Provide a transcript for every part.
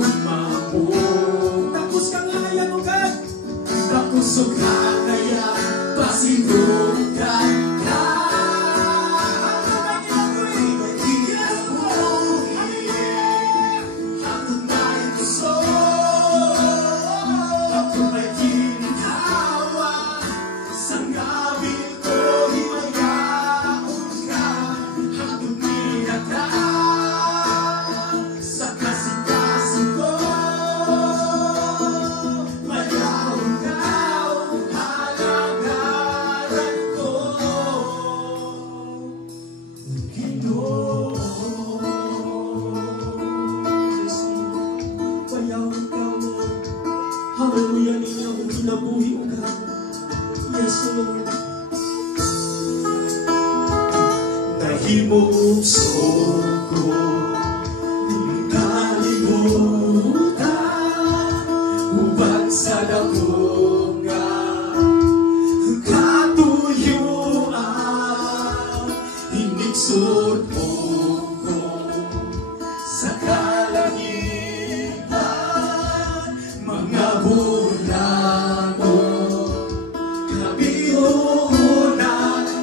ugma mo. Tapos kang layan o God, tapos o ka kaya pasinugan ka. Hallelujah, ninyo akong kinabuhi o God. Yes, Lord. Nahimukso ko ng kalimutan upang sa dako nga katuyuan inigsod mo ko sa kalangitan mga bulan mo kabiyon na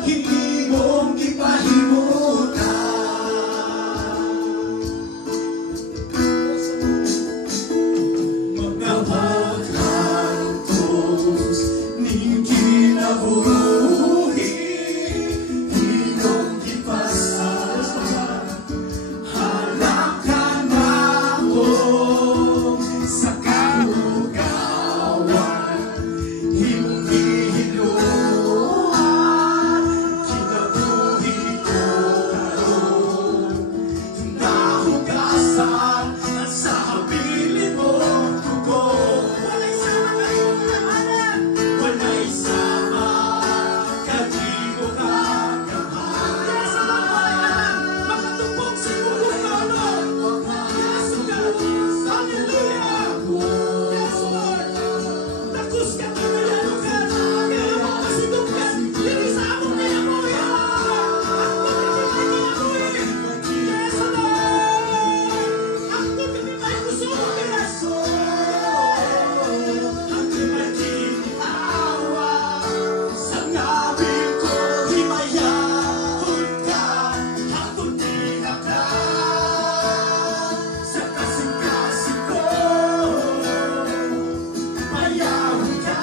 hindi mong ipahimutan mga pagkantos ning kinabuhi hinong ipasasan halakan ako sa kahugawan himong gihinuan kinabuhi ko karon nahugasan sa habilin mong dugo walay sama kayong kamanan walay sama katigo ka kamay sa mga makatupok sa iyong lalo yes God hallelujah yes Lord takus ka kaya lugar kaya makasitukan diri sa among kinabuhi yes Lord ako kami may gusto yes ako may ginawa sa ngabil ko himayahon ka ako tila ka sa kasing-kasing ko mayahon ka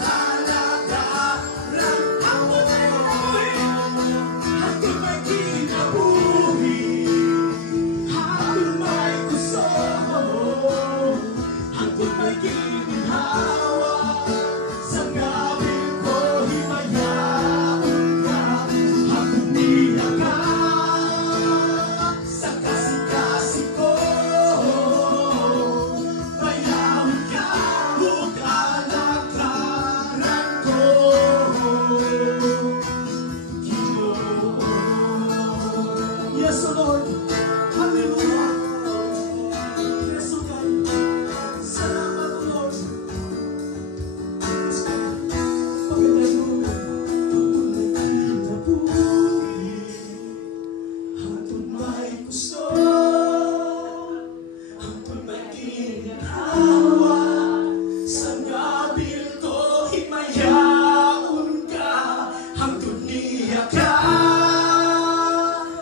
lalagaran ako may kinabuhi ako may gusto ako may ginhawa sa ngabil ko himayahon ka ako tila ka sa kasing-kasing ko mayahon ka ug alakaran ko Yes, Lord. Hallelujah. Yes, O God. Salamat, O Lord. Pagkatay mo, Hantod may gusto, hantod may ginhawa, sa ngabil ko himayaon ka, hantod niya ka,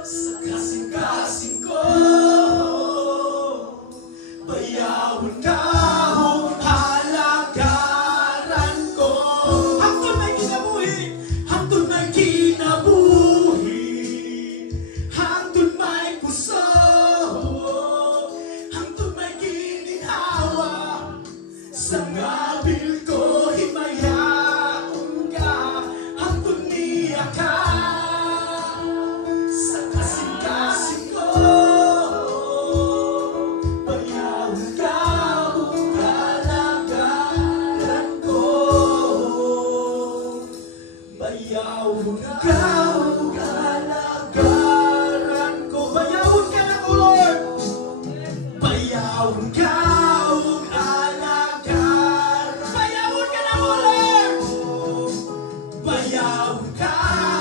sa kasing-kasing ko, bayawon ka, hong halagaran ko. Hantod may kinabuhi, hantod may kinabuhi, hantod may puso, hantod may gininhawa, sa ngabil ko himayaon ka, hantod niya ka, sa kasing-kasing ko, bayawon ka, hong halagaran ko. Bayawon ka, hong halagaran ko. Bayawon ka na ko, Lord. Bayawon ka, hong halagaran. Bayawon ka na ko, Lord. Bayawon ka,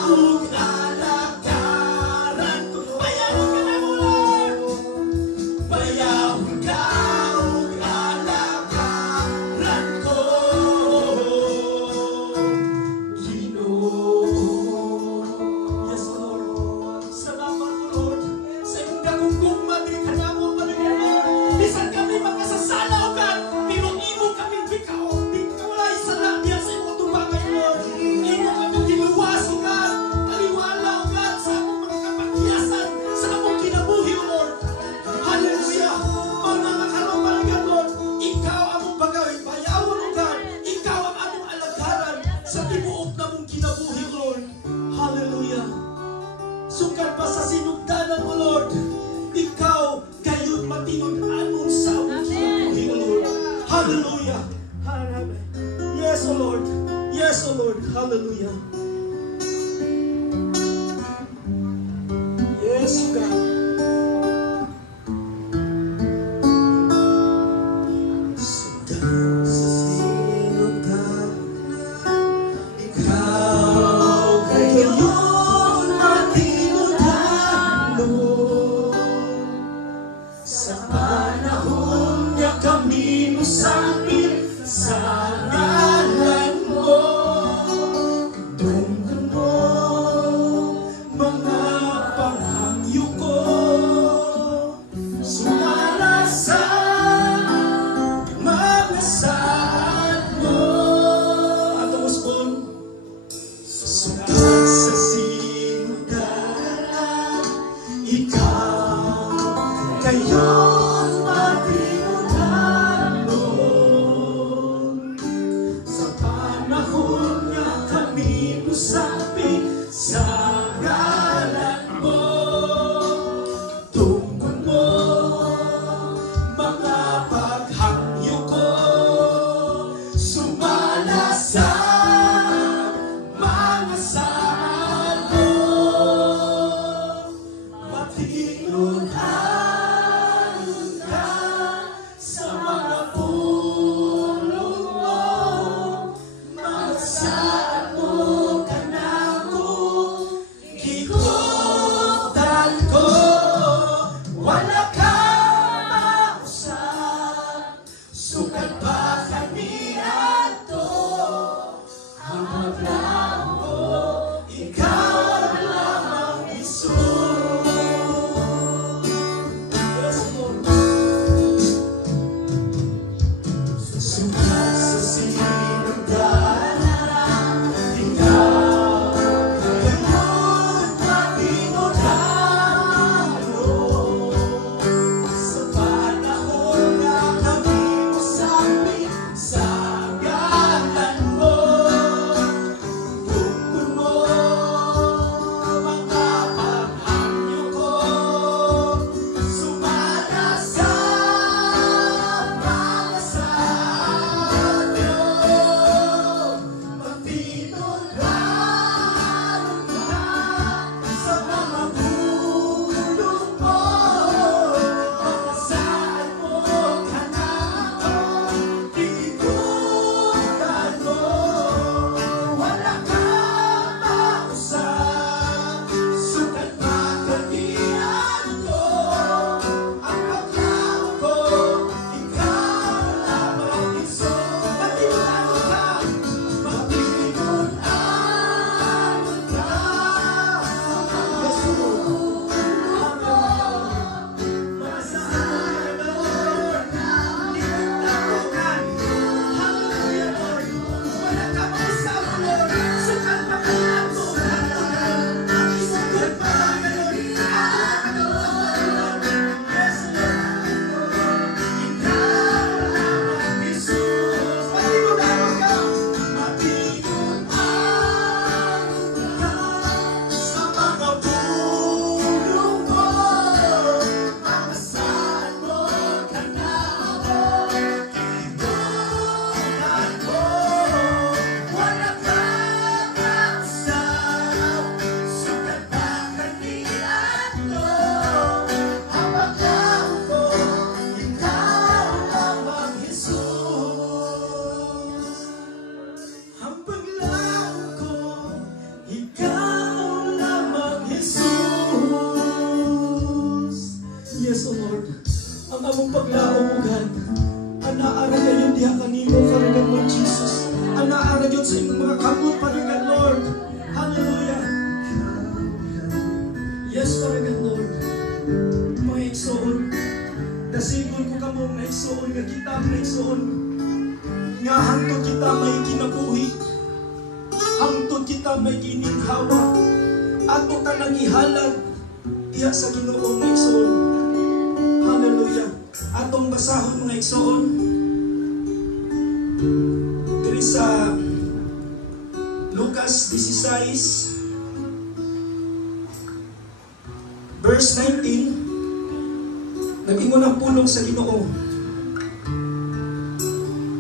hong halagaran ko. Bayawon ka na ko, Lord. Bayawon ka, sa tibuok na mong kinabuhi, Lord. Hallelujah. Sukad pa sa sinugdanan mo, Lord. Ikaw, gayon matinud-anon sa among kinabuhi, Lord. Hallelujah. Yes, O Lord. Yes, O Lord. Hallelujah. Yes, God. among paglaogan. Anaara kayo diha kanimo karugan mo, Jesus. Anaara yun sa imong mga kamot, karugan, Lord. Hallelujah. Yes, karugan, Lord. Mga igsoon. Dasigol ko ka mong naigsoon, nga kita ang naigsoon. Nga hangtod kita may kinabuhi. Hangtod kita may gininhawa. Ato ka nang ihalag diha sa Ginoong naigsoon. Hallelujah. Atong basahon mga igsoon. Diri sa Lucas 16, verse 19, nag-ingon ang pulong sa Ginoo.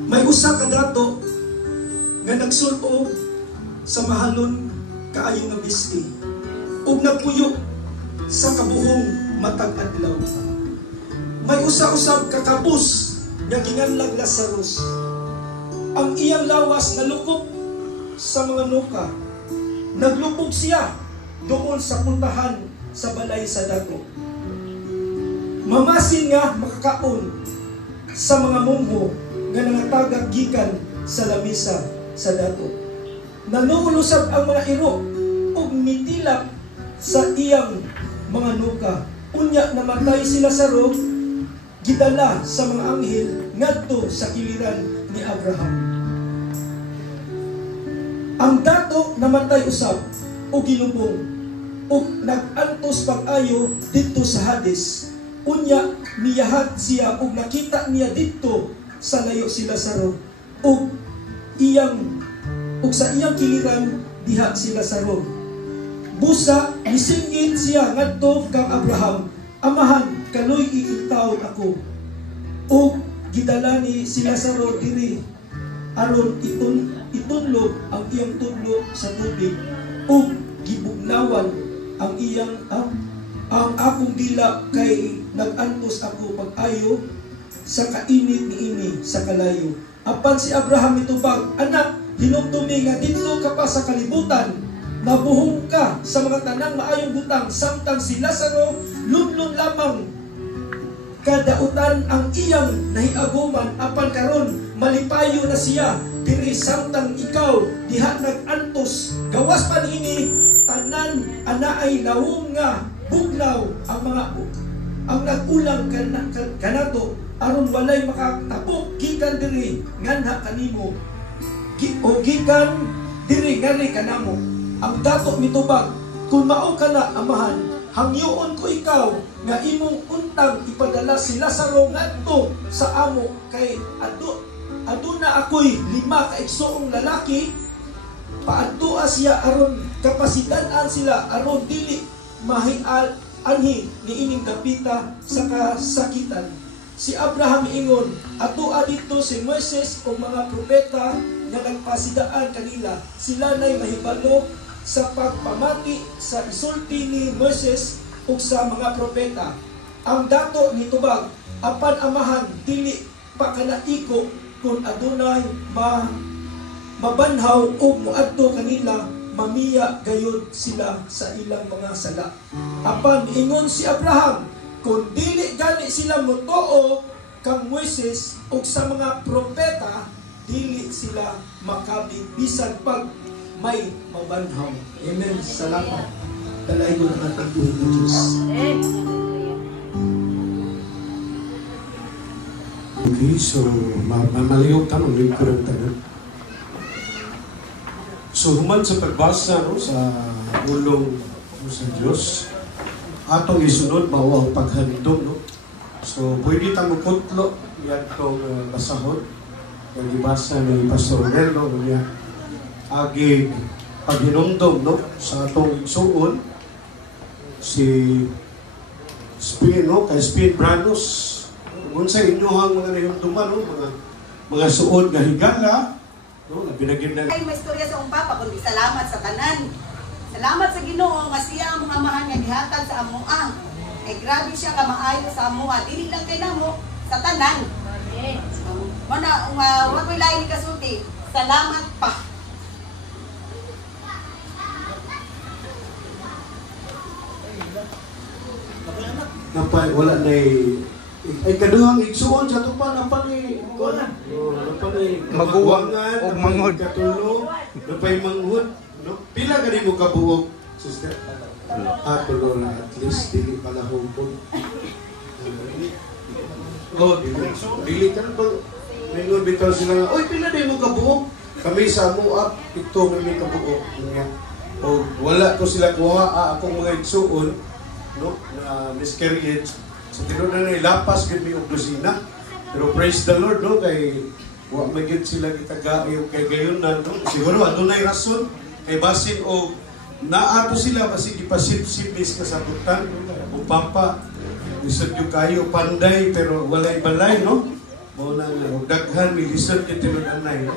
May usa ka dato nga nagsulpo sa mahalon kaayo nga bisti ug nagpuyo sa kabuhong matag adlaw. May usa-usab ka kabus nga ginganlag Lazarus. Ang iyang lawas nalukop sa mga nuka. Naglupog siya doon sa puntahan sa balay sa dato. Mamasin nga makakaon sa mga mungho nga nangatagag gikan sa lamisa sa dato. Naluulusab ang mga iro ug mitilap sa iyang mga nuka. Unya namatay si Lazaro, gidala sa mga anghel ngadto sa kiliran ni Abraham. Ang dato namatay usab ug gilubong ug nag-antos pag-ayo didto sa Hades. Unya miyahat siya ug nakita niya didto sa layo si Lazaro ug sa iyang kiliran diha si Lazaro. Busa nisinggit siya ngadto kang Abraham, amahan kaloy iintawon ako. Ug gidala ni si Lazaro diri aron itunlog ang iyang tudlo sa tubig ug gibugnawan ang iyang ang akong dila kay nag-antos ako pag-ayo sa kainit niini sa kalayo. Apan si Abraham mitubag, anak, hinumdumi nga dito ka pa sa kalibutan, nabuhong ka sa mga tanang maayong butang, samtang si Lazaro lunlon lamang kadautan ang iyang nahiaguman. Apan karon malipayo na siya diri, samtang ikaw diha nag-antos. Gawas pa niini tanan anaay lawom nga bugnaw ang nag-ulang kanato aron walay makatapok gikan diri nganha kanimo o gikan diri ngani kanamo. Ang dato mitubag, kung mao ka na amahan, hangyoon ko ikaw nga imong untang ipadala si Lazaro ngadto sa amo, kay aduna ako'y 5 ka igsoong lalaki, paadtua siya aron kapasidan-an sila aron dili mahial anhi niining dapita sa kasakitan. Si Abraham ingon, atua dito si Moises o mga propeta nga nagpasidaan kanila. Sila na'y mahibalo sa pagpamati sa isulti ni Moises o sa mga propeta. Ang dato nitubag, apan amahan dili pa kanaiko kung adunay mabanhaw o muadto kanila, mamiya gayud sila sa ilang mga sala. Apan ingon si Abraham, kung dili gani sila motoo kang Moises o sa mga propeta, dili sila makabig bisan pag may mabanhaw. Amen. Salamat. Dalay ko ng ating buhay ng Diyos. Okay, so mamaliw ka, mamaliw ko ng tanong. So, human sa pagbasa sa ulong sa Diyos, atong isunod mao ang paghandom, no? So pwede ta mo kutlo yan tong basahon ang ibasa ni Pastor Nello niya agi paghinumdom, no, sa atong igsuon si Spino kay Spin Branos unsa inyohang mga nahimduman, no, mga suod nga higala, no, na binagyan na ay may istorya sa umpapa kundi salamat sa tanan. Salamat sa Ginoo nga siya ang mga amahan nga gihatag sa amoa. Ay grabe siya ka maayo sa amoa. Dili lang kay namo sa tanan. Mana wa koy lain ni kasulti. Salamat pa. napay wala na ay kaduhang igsuon sa tupan napay wala napay maguwangan o mangod katulog napay manghud, no? Pila gani mo kabuok, sister? Tulo na at least dili pala humpon. Dili ka na bang mingon bitaw sila nga, oy pila din mo kabuok? Kami sa amuap, ito may kabuok. O wala ko sila kuha, akong mga igsuon, no, na miscarriage. So tinunan na ilapas gid mi og dosina. Pero praise the Lord, no, kay wa magid sila gitagaayo kay gayon na, no. Siguro adunay rason Kay basin o naato sila, basin ipasip-sipis ka sa butan, o papa, lisod yung kayo, panday, pero walay balay, no? Mauna nga, o daghan, may lisod yung tinunanay, no?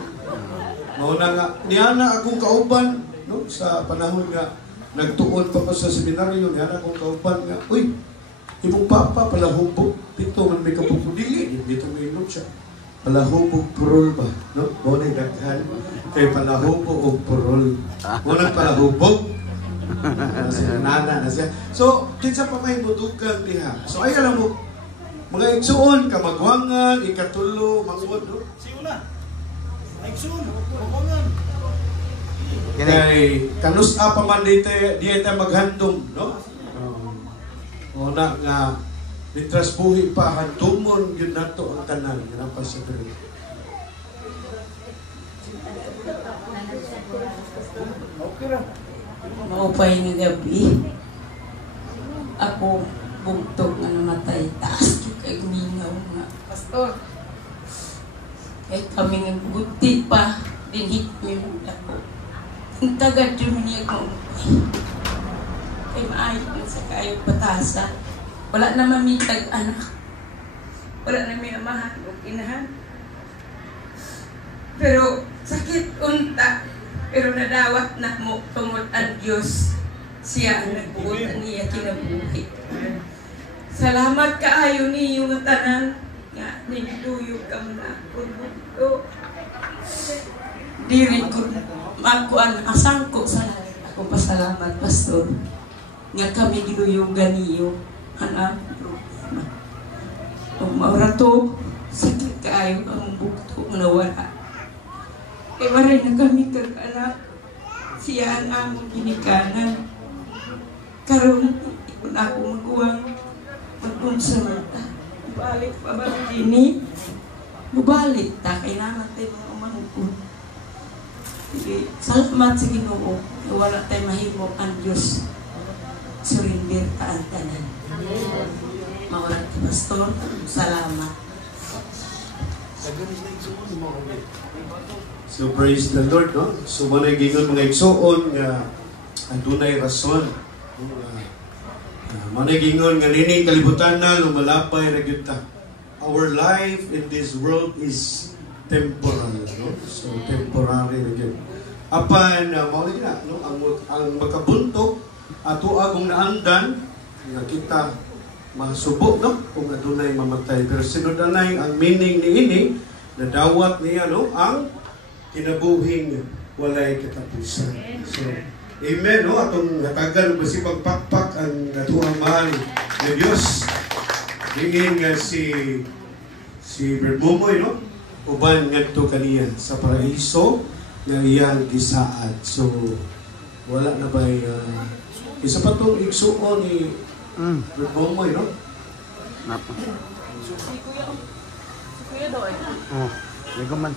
Mauna nga, niyana akong kauban, no? Sa panahon nga, nagtuon pa sa seminaryo, niyana akong kauban nga, uy, imong papa, palahubog, dito man may kapupudili, dito may inom siya. Palahubog purol ba? No? Muna daghan, kay palahubog o purol. Muna palahubog, nana na siya. So, kinsa pa may mudugang diha. So, ay alam mo, mga igsuon, kamagwangan, ikatulo, mangod, no? Siuna. Igsuon, magwangan. Kay kanus-a pa man dito maghandom, no? Una nga, litras buhi pa, handumon yun nato ang tanan, yun ang pasagrin. Maupay nga gabi, ako bugtog nga namatay, taas yung kagmingaw nga. Pastor, kay kami nga buti pa, dinhit mo yung ako. Ang tagad yun niya kong kay maayos na sa kayo patasa. Wala naman may tag-anak. Wala na may amahan o inahan. Pero sakit unta. Pero nadawat na mo tungod ang Diyos. Siya ang nagbuot niya kinabuhi. Salamat kaayo niyo nga tanan. Nga ninduyog ang nakulbuto. Diri ko ako ang asangko sa ako pasalamat, Pastor. Nga kami ginuyugan niyo ang aming problema. Kung maura to, sakit kaayo ang bukto nga nawala. Kaya maray na kami kag-anak. Siya ang among ginikanan. Karoon, kung ako magawang mag-unsa ta. Balik pa ba dini? Bubalik ta, kailangan tayo mga umangkot. Salamat sa Ginoo na wala tayo mahimo ang Diyos. Surrender ta ang tanan. Mawalan ti Pastor, salamat. So praise the Lord, no? So manay gingon mga igsuon nga adunay rason. Manay gingon nga nining kalibutan na lumalapay ra gyud ta. Our life in this world is temporal, no? So temporary ra gyud. Apan mao na, no? Ang makabuntok ato agong naandan nga kita masubok, no? Kung adunay mamatay. Pero sinudanay ang meaning niini na dawat niya, no? Ang kinabuhing walay katapusan. So, amen, no? Atong hatagan basi pagpakpak ang natuang mahal na Diyos. Diin nga si Brad Momoy, no? Uban ngadto kaniya sa paraiso nga iyang gisaad. So, wala na ba isa pa itong igsuon ni Brad Momoy, no? Si Kuya Doy. Oh, ligo man.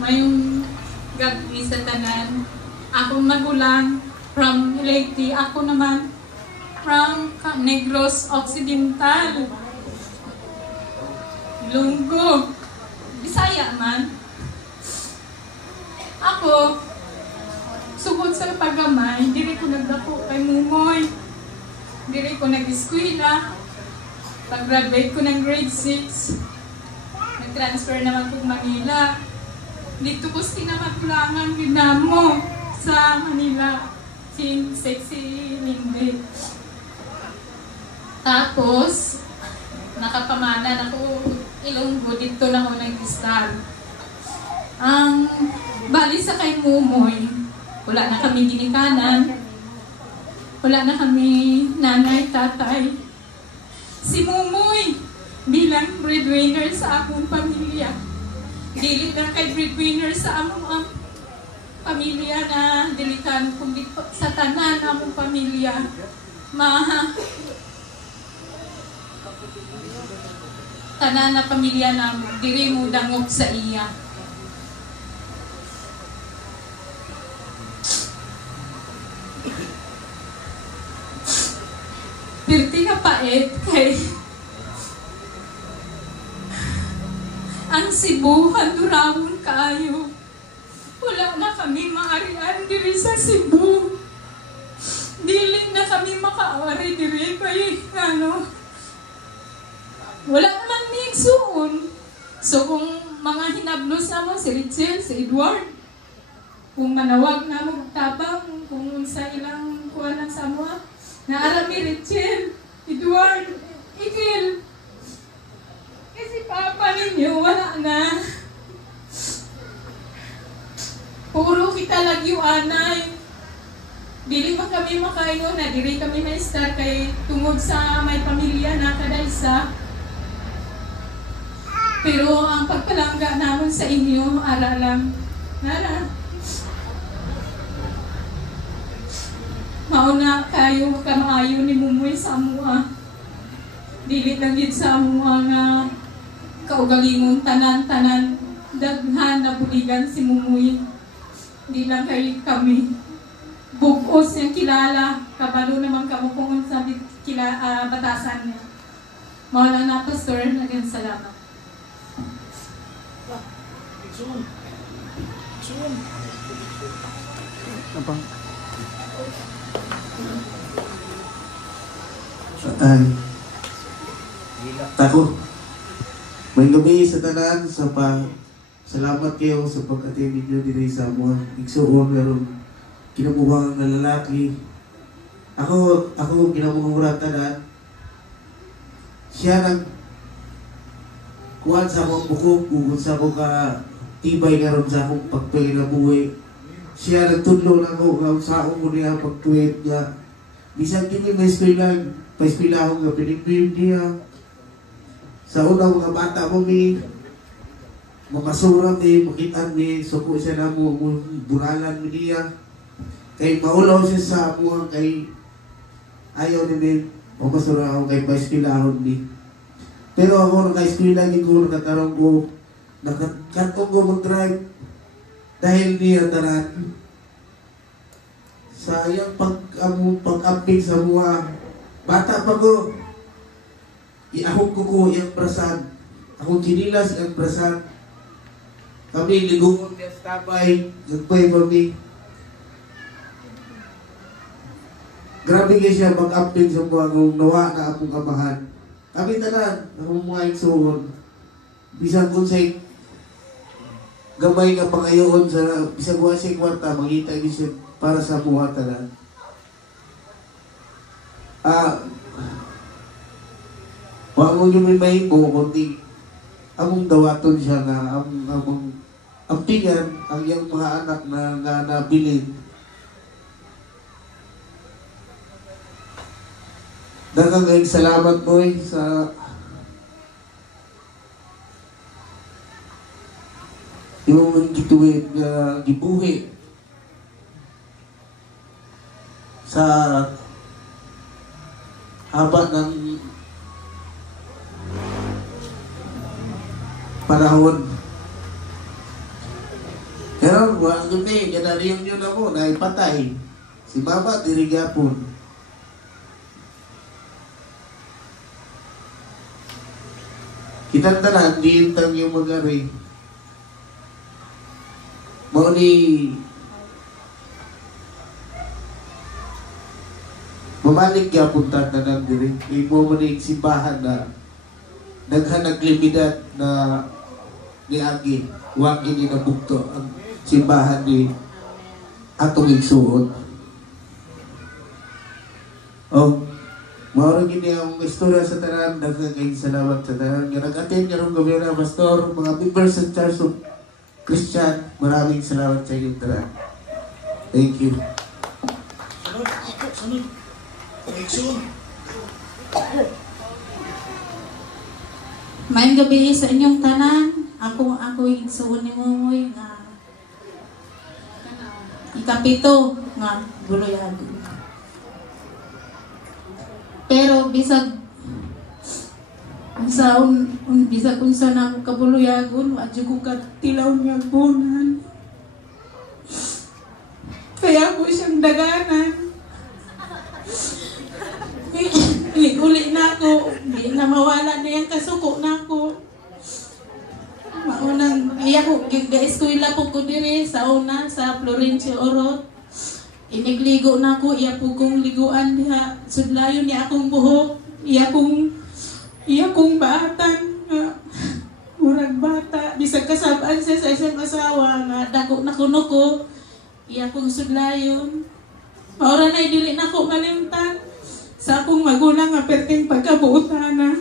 Mayong gabi sa tanan, akong magulang from Leyte, ako naman from Negros Occidental, Lunggo, Bisaya man. Ako, sugod sa pagamay, diri ko nagdako kay Mumoy, diri ko nag-eskwela. Pag-graduate ko ng grade 6, nag-transfer naman ko Manila. Dito ko sinamagulangan ginamo sa Manila. Sexy Linde. Tapos, nakapamanan ako Ilonggo, dito na ako nag-start. Ang bali sa kay Mumoy, wala na kami ginikanan. Wala na kami nanay, tatay. Si Mumoy, bilang breadwinner sa akong pamilya. Dili na kay breadwinner sa among pamilya na dilikan, kundi sa tanan among pamilya. Tanan na pamilya na diri mo dangog sa iya. Pirti nga paet kay ang Cebu, handurawon kaayo. Cebu. Dili na kami makaari diri kay wala naman migsuon. So kung mga hinablos na mo si Richel, si Edward, kung manawag na mo tabang kung sa ilang kuha ng Samoa, naara mi Richel, Edward, Ikil. Kasi papa ninyo wala na. Puro kita lagi anay. Dili man kami makaingon na diri kami na star kay tungod sa may pamilya na kada isa. Pero ang pagpalangga naman sa inyo, aralang nana. Mauna kayo kamaayo ni Mumoy sa amua. Dili lang gid sa amua nga kaugalingon tanan-tanan daghan na buligan si Mumoy. Di lang kay kami. Bugos niyang kilala, kabalo naman kamo kung sa batasan niya. Mawala na, Pastor, naging salamat. Tako. May gabi sa tanan sa salamat kayo sa pag-attend ninyo diri sa mga igsuon karon kinabuhang na lalaki. Ako kinabuhang tanan. Siya nang kuhan sa akong buko, kung sa ako ka tibay karon sa akong pagpanginabuhi. Siya nagtudlo na ako kung sa akong niya pagtuwid niya. Bisang kini may pa-eskwela ako nga pinipim niya. Sa unang mga bata mo makasura makitaan suko siya na mo, buralan niya. Kay maulaw siya sa mga kay ayaw ni makasura ako kay pa-eskwelahon ni. Pero ako naka-eskwela ko, nakatarong ko, nakatong ko mag-drive dahil niya tanan. Sa iyang pag-update sa mga bata pa ko, iahog ko iyang brasan. Akong chinilas iyang brasan. Kami ligungon niya sa tabay, nagpay kami. Grabe kayo siya mag-update sa mga nawa na akong amahan. Kami tanan, akong mga igsuon. Bisang kung sa'y gamay nga pangayoon sa bisang kuha siya kwarta, magita siya para sa buha tanan. Wala nyo may mahimo, kundi among dawaton siya nga, among ampingan, ang iyang mga anak na nabilin. Daghang salamat mo sa yung gituwid nga gibuhi sa haba ng panahon. Pero wala gumi, ganariyong yun ako, naipatay. Si Mama, dirigapon. Kitang tanan, diintang yung mag-ari. Mauni, mamalik kaya punta na nang diri. Imo mo ni simbahan na naghanaglimidad na ni Agi. Huwag ini nabukto ang simbahan ni atong igsuon. Mauro gini ang istorya sa tanan, daghang salamat sa tanan. Nga nag-attend karong gabi na pastor, mga members ng Church of Christian, maraming salamat sa inyong tanan. Thank you. Sunod. Connection. Maayong gabi sa inyong tanan. Ako igsuon ni Mumoy nga ikapito nga buloyagon. Pero bisag kung sa na ako kabuluyagon, wadyo ko katilaw niya bunan. Kaya ako siyang daganan. Uli na ako, hindi na mawala na yung kasuko na ako. Maunang, iya ko, ga-eskwela po ko dire sa una, sa Florencio Orot. Inigligo na ko, iya po kong liguan diha. Sudlayon niya akong buhok, iya kong baatan nga murag bata. Bisag kasabaan siya sa isang asawa nga dako na kuno ko, iya kong sudlayon. Maura na dili na ko malimtan sa akong magulang nga perting pagkabuutan na.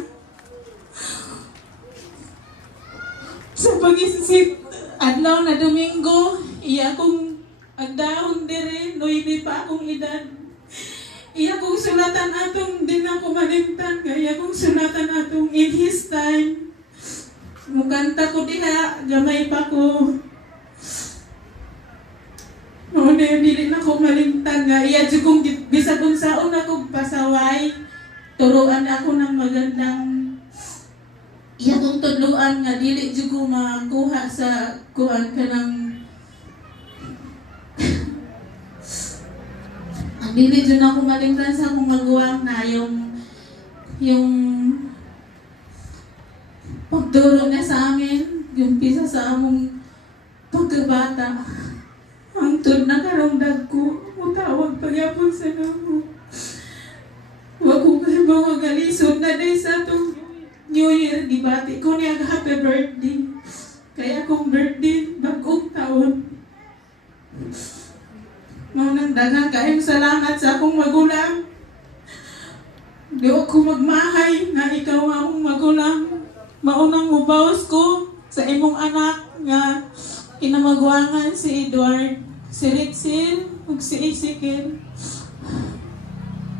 Sa pag-isip, adlaw na Domingo, iya kong agdahon dire, noy pa akong edad. Iya kong sulatan atong din ako malimtan, iya kong sulatan atong in His time. Mukanta ko diha, gamay pa ko. Noon na dili na ko malimtan nga, iya dyan kong bisag kong saon ako pasaway. Turuan ako ng magandang iya kong tudluan nga dili dyan ko makuha sa kuan ka ng ang dili dyan ako malimtan sa akong maguwang na yung pagturo niya sa amin, yung pisa sa among pagkabata. Ang tod na karongdag ko, mutawag pagyapon sa namo. Huwag ko kayo mga galisod na day sa itong New Year, dibati ko niya happy birthday. Kaya kong birthday, bagong taon. Maunang dagang kayong salamat sa akong magulang. Di ako magmahay nga ikaw ang akong magulang. Maunang mubawas ko sa imong anak nga kinamagwangan si Edward, si Ritzel, ug si Ezekiel.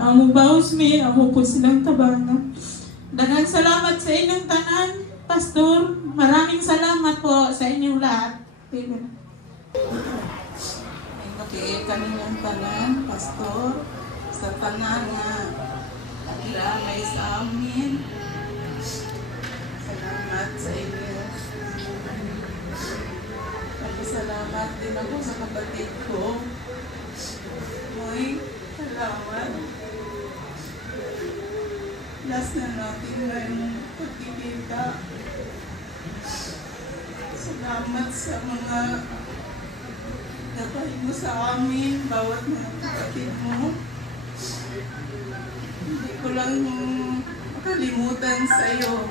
Ang mubawas mi, amo po silang tabangan. Daghang salamat sa inyong tanan, Pastor. Maraming salamat po sa inyong lahat. Amen. Ay makiit kami ng tanan, Pastor, sa tanan nga naglamay sa amin. Salamat sa inyo. Salamat din ako sa kapatid ko. Moy, salamat. Last na natin ngayong pagkikita. Salamat sa mga gabay mo sa amin, bawat mga kapatid mo. Hindi ko lang makalimutan sa iyo.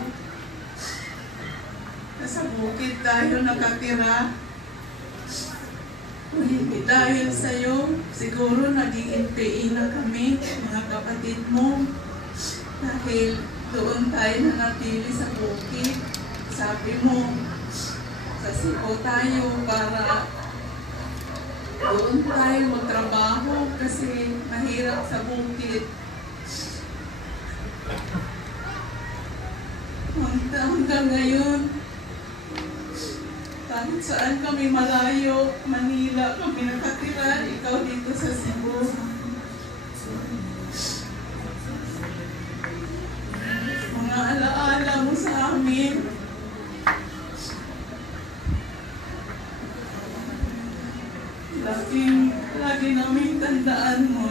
Nasa bukid tayo nakatira. Hindi dahil sa iyo, siguro naging NPA na kami, mga kapatid mo. Dahil doon tayo nanatili sa bukid. Sabi mo, sasiko tayo para doon tayo magtrabaho kasi mahirap sa bukid. Hanggang ngayon, kahit saan kami malayo, Manila kami nakatira, ikaw dito sa Cebu. Mga alaala mo sa amin. Lagi namin tandaan mo.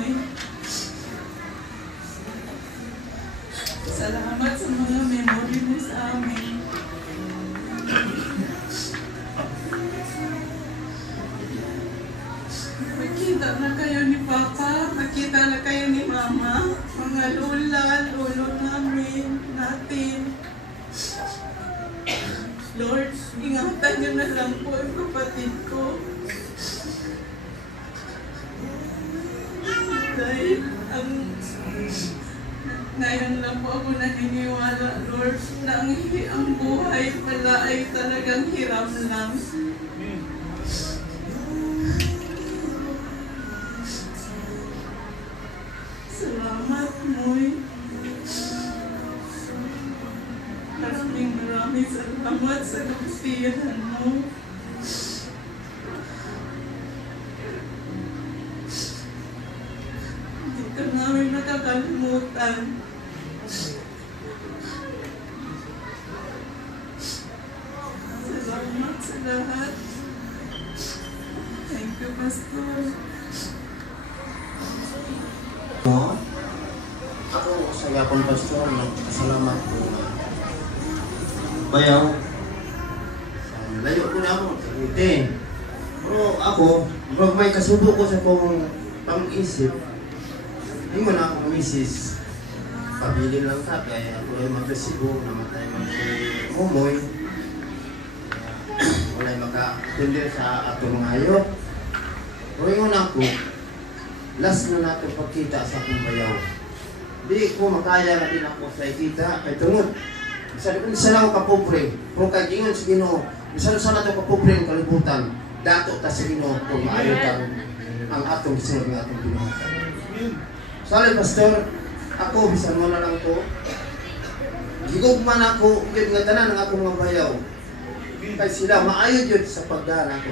Salamat sa mga memory mo sa amin. Nakita na kayo ni Papa, nakita na kayo ni Mama, mga lolo natin. Lord, ingatan niyo na lang po ang kapatid ko. Dahil ngayon lang po ako naniniwala, Lord, na ang buhay pala ay talagang hiram lang. Salamat, Moy. Maraming salamat sa kabutihan mo. Hindi ka namin nakakalimutan. Salamat sa lahat. Thank you, Pastor. Ako sa yapon Pastor, nagpasalamat ko na bayaw. Layo ko na ako, sa Ute. Pero ako, may kasubo ko sa kong pang-isip, hindi mo na akong misis. Pabilin lang ka, kaya ako ay mag-resibo, namatay mag-umoy. Wala ay makakundi sa ato mga hayop. Pero yun ako, last na natin pagkita sa akong bayaw. Di ko makaya na din ako sa ikita, kay tungod. Isa na ako kapobre, kung kay gingon sa Ginoo, isa na ito kapobre ang kalibutan, dato ta sa Ginoo kung maayotan ang atong sir ng atong Ginoo. Sorry, Pastor, ako, bisan mo na lang ko, gigugman ako, yun nga tanan ng akong mga bayaw. Kaya sila, maayod yun sa pagdaan ako.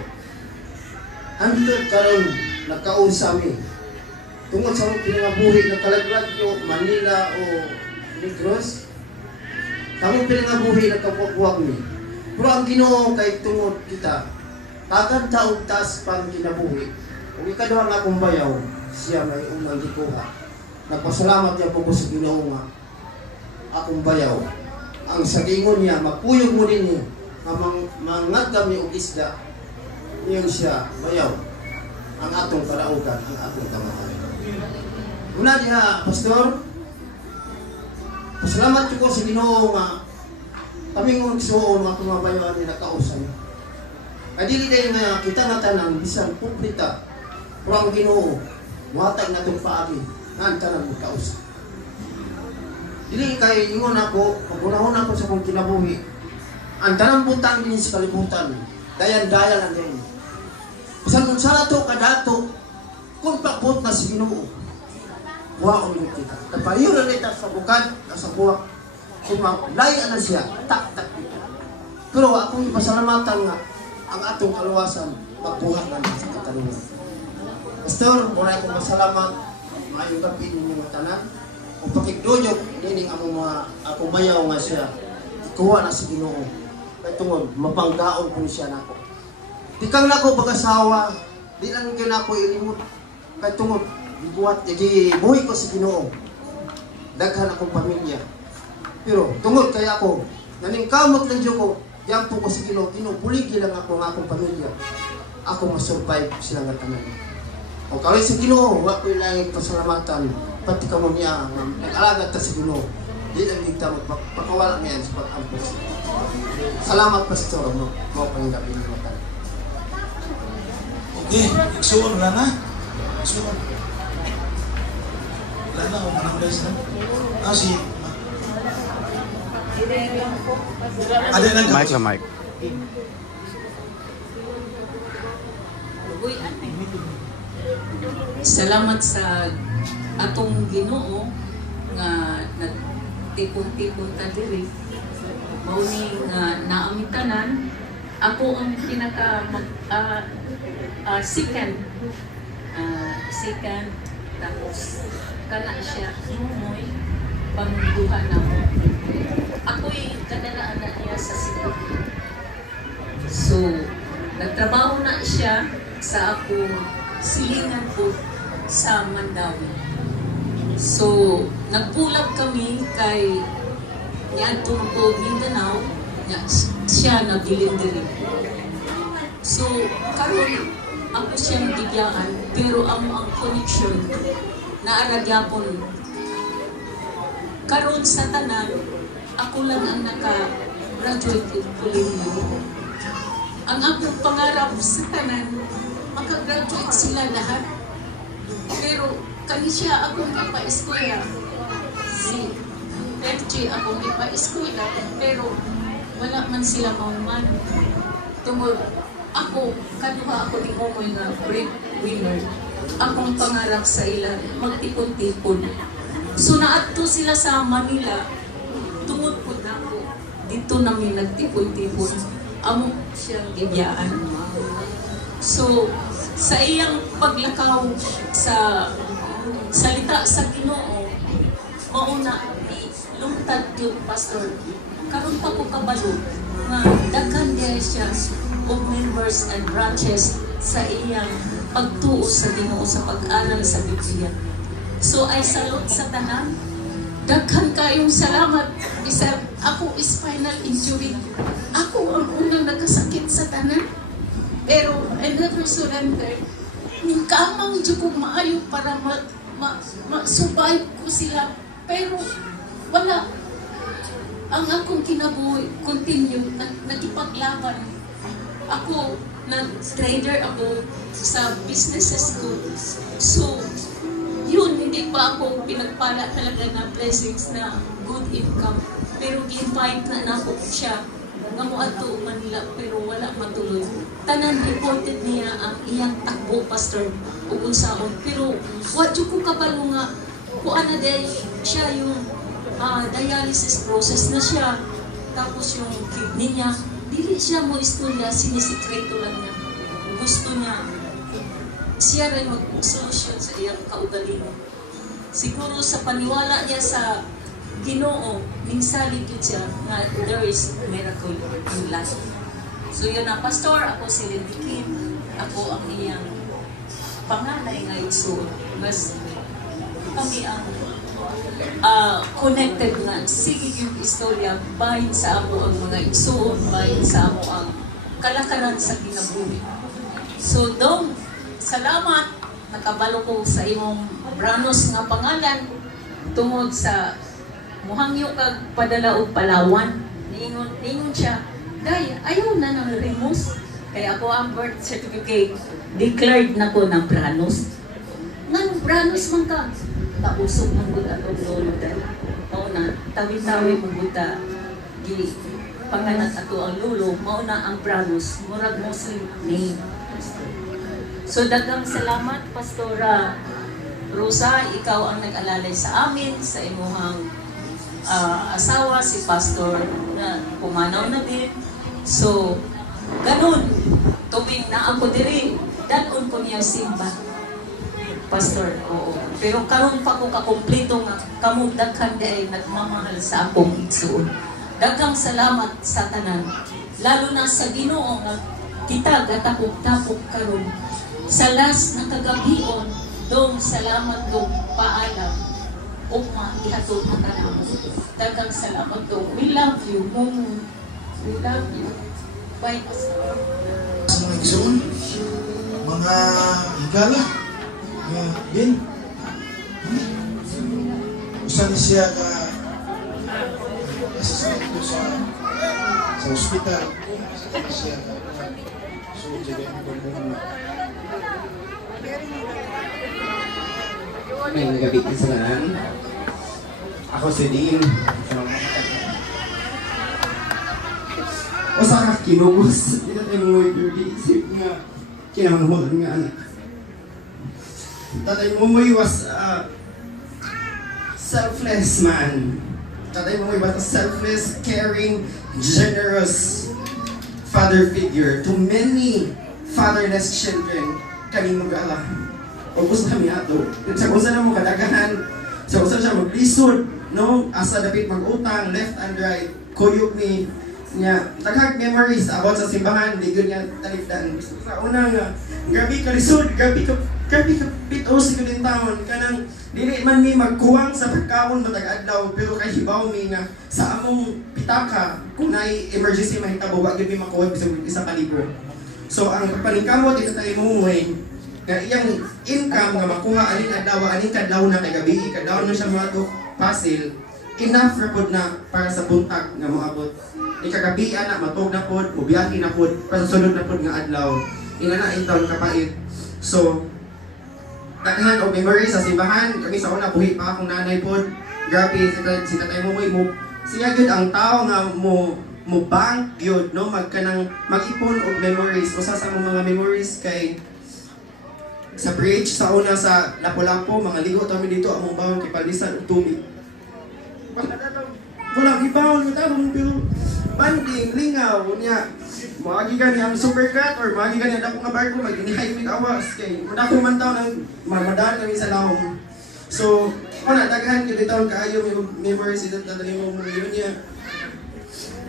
Hantod karon nagkausami. Tungod sa mga pinangabuhi, nagkalagradyo, Manila o Negros, kamong pinangabuhi, nagkapuak-puak ni. Pero ang Ginoo kay tungod kita, kakanta og taas pang kinabuhi. Kung ikaduha nga akong bayaw, siya may unang gikuha. Nagpasalamat niya po ko sa Ginoo nga akong bayaw. Ang sagingon niya, magpuyog mo din niya, mangat kami og isda, niyon siya, bayaw, ang atong karaugan, ang atong kamatan. Una diha, Pastor, pasalamat ko sa Ginoo nga kami ng suon nga itong mga bayawan niya nakausan. Ay dili kayo nga kita nga tanang bisan puplita, pero ang Ginoo, muhatag na itong paagi, nga tanang magkausan. Dili kayo ingon ako, pag-unahon ako sa kong kinabuhi, ang tanang butang din sa kalibutan, dayan-dayan lang din. Bisan kung sana ito kadato, kung pakbot na si Ginoo, buha ko nito kita. Napayo na nita sa bukad, sa buwak, kung layan na siya, tak-tak dito. Pero akong ipasalamatan nga, ang atong kaluwasan, magbuhat na sa katanungan. Pastor, muna akong masalamat, maayong gabi ninyo mga tanan. Kung pakigdojok, nining akong bayaw nga siya, ikuha na si Ginoo. Kaya tungod, mapanggaon po siya na ako. Di kang na ako pag-asawa, di lang kayo na ako ilimot. Kaya tungod, buhay ko si Ginoo. Daghan akong pamilya. Pero tungod kaya ako, naningkamot ng Diyo ko, yan po ko si Ginoo, pinupuligi lang ako ng akong pamilya. Ako masurvive sila nga tanan. O kaway si Ginoo, wala ko ilang pasalamatan, pati ka mo niya, nag-alagat ta si Ginoo. Di lang kita magpakawala niyan sa pag-ampos. Salamat, Pastor, mo panggapin niyo na tayo. Okay, igsuon na na. Igsuon. Wala na, manang guys na. Si... Ada lang Mike lang, Mike. Salamat sa atong Ginoo nga nagtipon-tipon ta diri. Mao ni nga naami tanan. Ako ang pinaka second tapos kana siya moy pangduha na mo. Ako'y kadalaan na niya sa Cebu. So, nagtrabaho na siya sa akong silingan po sa Mandawi. So, nagpulag kami kay Niadto po Mindanao, siya nabilin diri. So, karon ako siyang bigyan, pero ang connection na aragyapon. Karon sa tanan, ako lang ang naka-graduate kuliyo. Ang akong pangarap sa tanan, makagraduate sila lahat. Pero kani siya akong ipa-eskwela. Si FJ akong ipa-eskwela, pero wala man sila mauman. Tungod ako, kanuha ako ni Momoy nga breadwinner. Akong pangarap sa ilan, magtipon-tipon. So naadto sila sa Manila, tungod po na ako. Dito namin nagtipon-tipon. Amo siyang gibiyaan. So, sa iyang paglakaw sa salita sa Ginoo, mauna, lungtad yung pastor. Karon pa ko kabalo nga daghan diay siya og members and branches sa iyang pagtuo sa Ginoo sa pag-aral sa Biblia. So ay salot sa tanan. Daghan kayong salamat. Bisag ako is spinal injury. Ako ang unang nagkasakit sa tanan. Pero I never surrendered. kamang dyan kong maayo para ma-survive ko sila. Pero wala. Ang akong kinabuhi, continue, nagipaglaban. Ako, nag-trader ako sa businesses ko. So, yun, hindi pa ako pinagpala talaga na blessings na good income. Pero gi-fight na ako siya. Nga mo ato Manila, pero wala matuloy. Tanan reported niya ang iyang takbo, Pastor, ug unsaon. Pero, wadyo ko kabalo nga, kung ano day, siya yung dialysis process na siya. Tapos yung kidney niya, dili siya mo istorya, sinisikreto lang niya. Gusto niya, siya rin mag-solusyon sa iyang kaugalingon. Siguro sa paniwala niya sa Ginoo, minsalig yun siya na there is miracle in life. So yun na, Pastor, ako si Lindy Kim, ako ang iyang panganay nga igsoon. Mas kami ang connected nga. Sige yung istorya, bahin sa amo ang mga igsoon, bahin sa amo ang kalakaran sa kinabuhi. So dong, salamat, nakabalo ko sa imong Branos nga pangalan tungod sa muhangyo kag padala og Palawan. Ningon siya, day, ayaw na ng Remus. Kaya ako ang birth certificate, declared na ko ng Branos. Nang Branos man ka, tausok ng buta itong lolo dahil. Mauna, tawi-tawi mo buta, panganak ato ang lolo, mauna ang Branos, murag Muslim name. So dagang salamat, Pastora Rosa, ikaw ang nag-alalay sa amin, sa imuhang asawa, si Pastor na pumanaw na din. So, ganun, tubig na ako diri, danon ko niya simba. Pastor, oo. Pero karon pa ko kakumplito nga, kamugdaghan di ay nagmamahal sa akong igsuon. Dagang salamat sa tanan, lalo na sa Ginoo nga kita gatapok-tapok karon. Sa last na kagabion, dong salamat dong paalam. Uma, ihatod na tanan. Dagang salamat dong. We love you, Mom. We love you. Bye, Pastor. Sa mga igsoon, mga higala, din. Usan siya ka assistant ko sa hospital. Usan siya ka so, jaga ko mo. May gabi sa lahat. Ako si Dean. O sa kinubos, hindi natin mo isip nga kinamanghulan nga anak. Tatay Momoy was a selfless man. Tatay Momoy was a selfless, caring, generous father figure to many fatherless children. Kaning mag-ala. Pagpus kami ato. Sa kung saan mo kadagahan, sa kung saan siya maglisod, no? Asa dapit mag-utang, left and right, kuyog ni niya. Taghag memories about sa simbahan, ligod niya talipdan. Sa una nga, grabe ka lisod, grabe ka pitos ko din taon. Kanang, dili man mi magkuwang sa pagkaon matag-adlaw, pero kay hibaw mi nga sa among pitaka, kung na'y emergency mahitabo, wag yun mi makuha isa palibo. So, ang paningkamot, ito tayo mumuhay, nga iyang income nga makuha aning kadlaw na kay gabi, kadlaw na siya mga pasil, enough repod na para sa buntag nga moabot. Ikagabi na matog na pod, ubiyahi na pod, para sa sunod na pod nga adlaw. Ina na intawon kapait. So, daghan og memory sa simbahan, kami sa una buhi pa akong nanay pod. Grabe si Tatay Momoy mo. Siya gyud ang tao nga mo bank gyud no mag-ipon og memories. Usa sa mga memories kay sa bridge sa una sa Lapu-Lapu, mga ligo kami dito among bawon kay palisan og tubig. Wala gibawon nga tarong pero banding lingaw niya. Maagi gani ang supercat or maagi gani ang dako nga barko maginihay with awas kay dako man taw nang mamadaan kami sa lahom. So, wala daghan gyud taon kaayo memories ito dadali mo yun niya.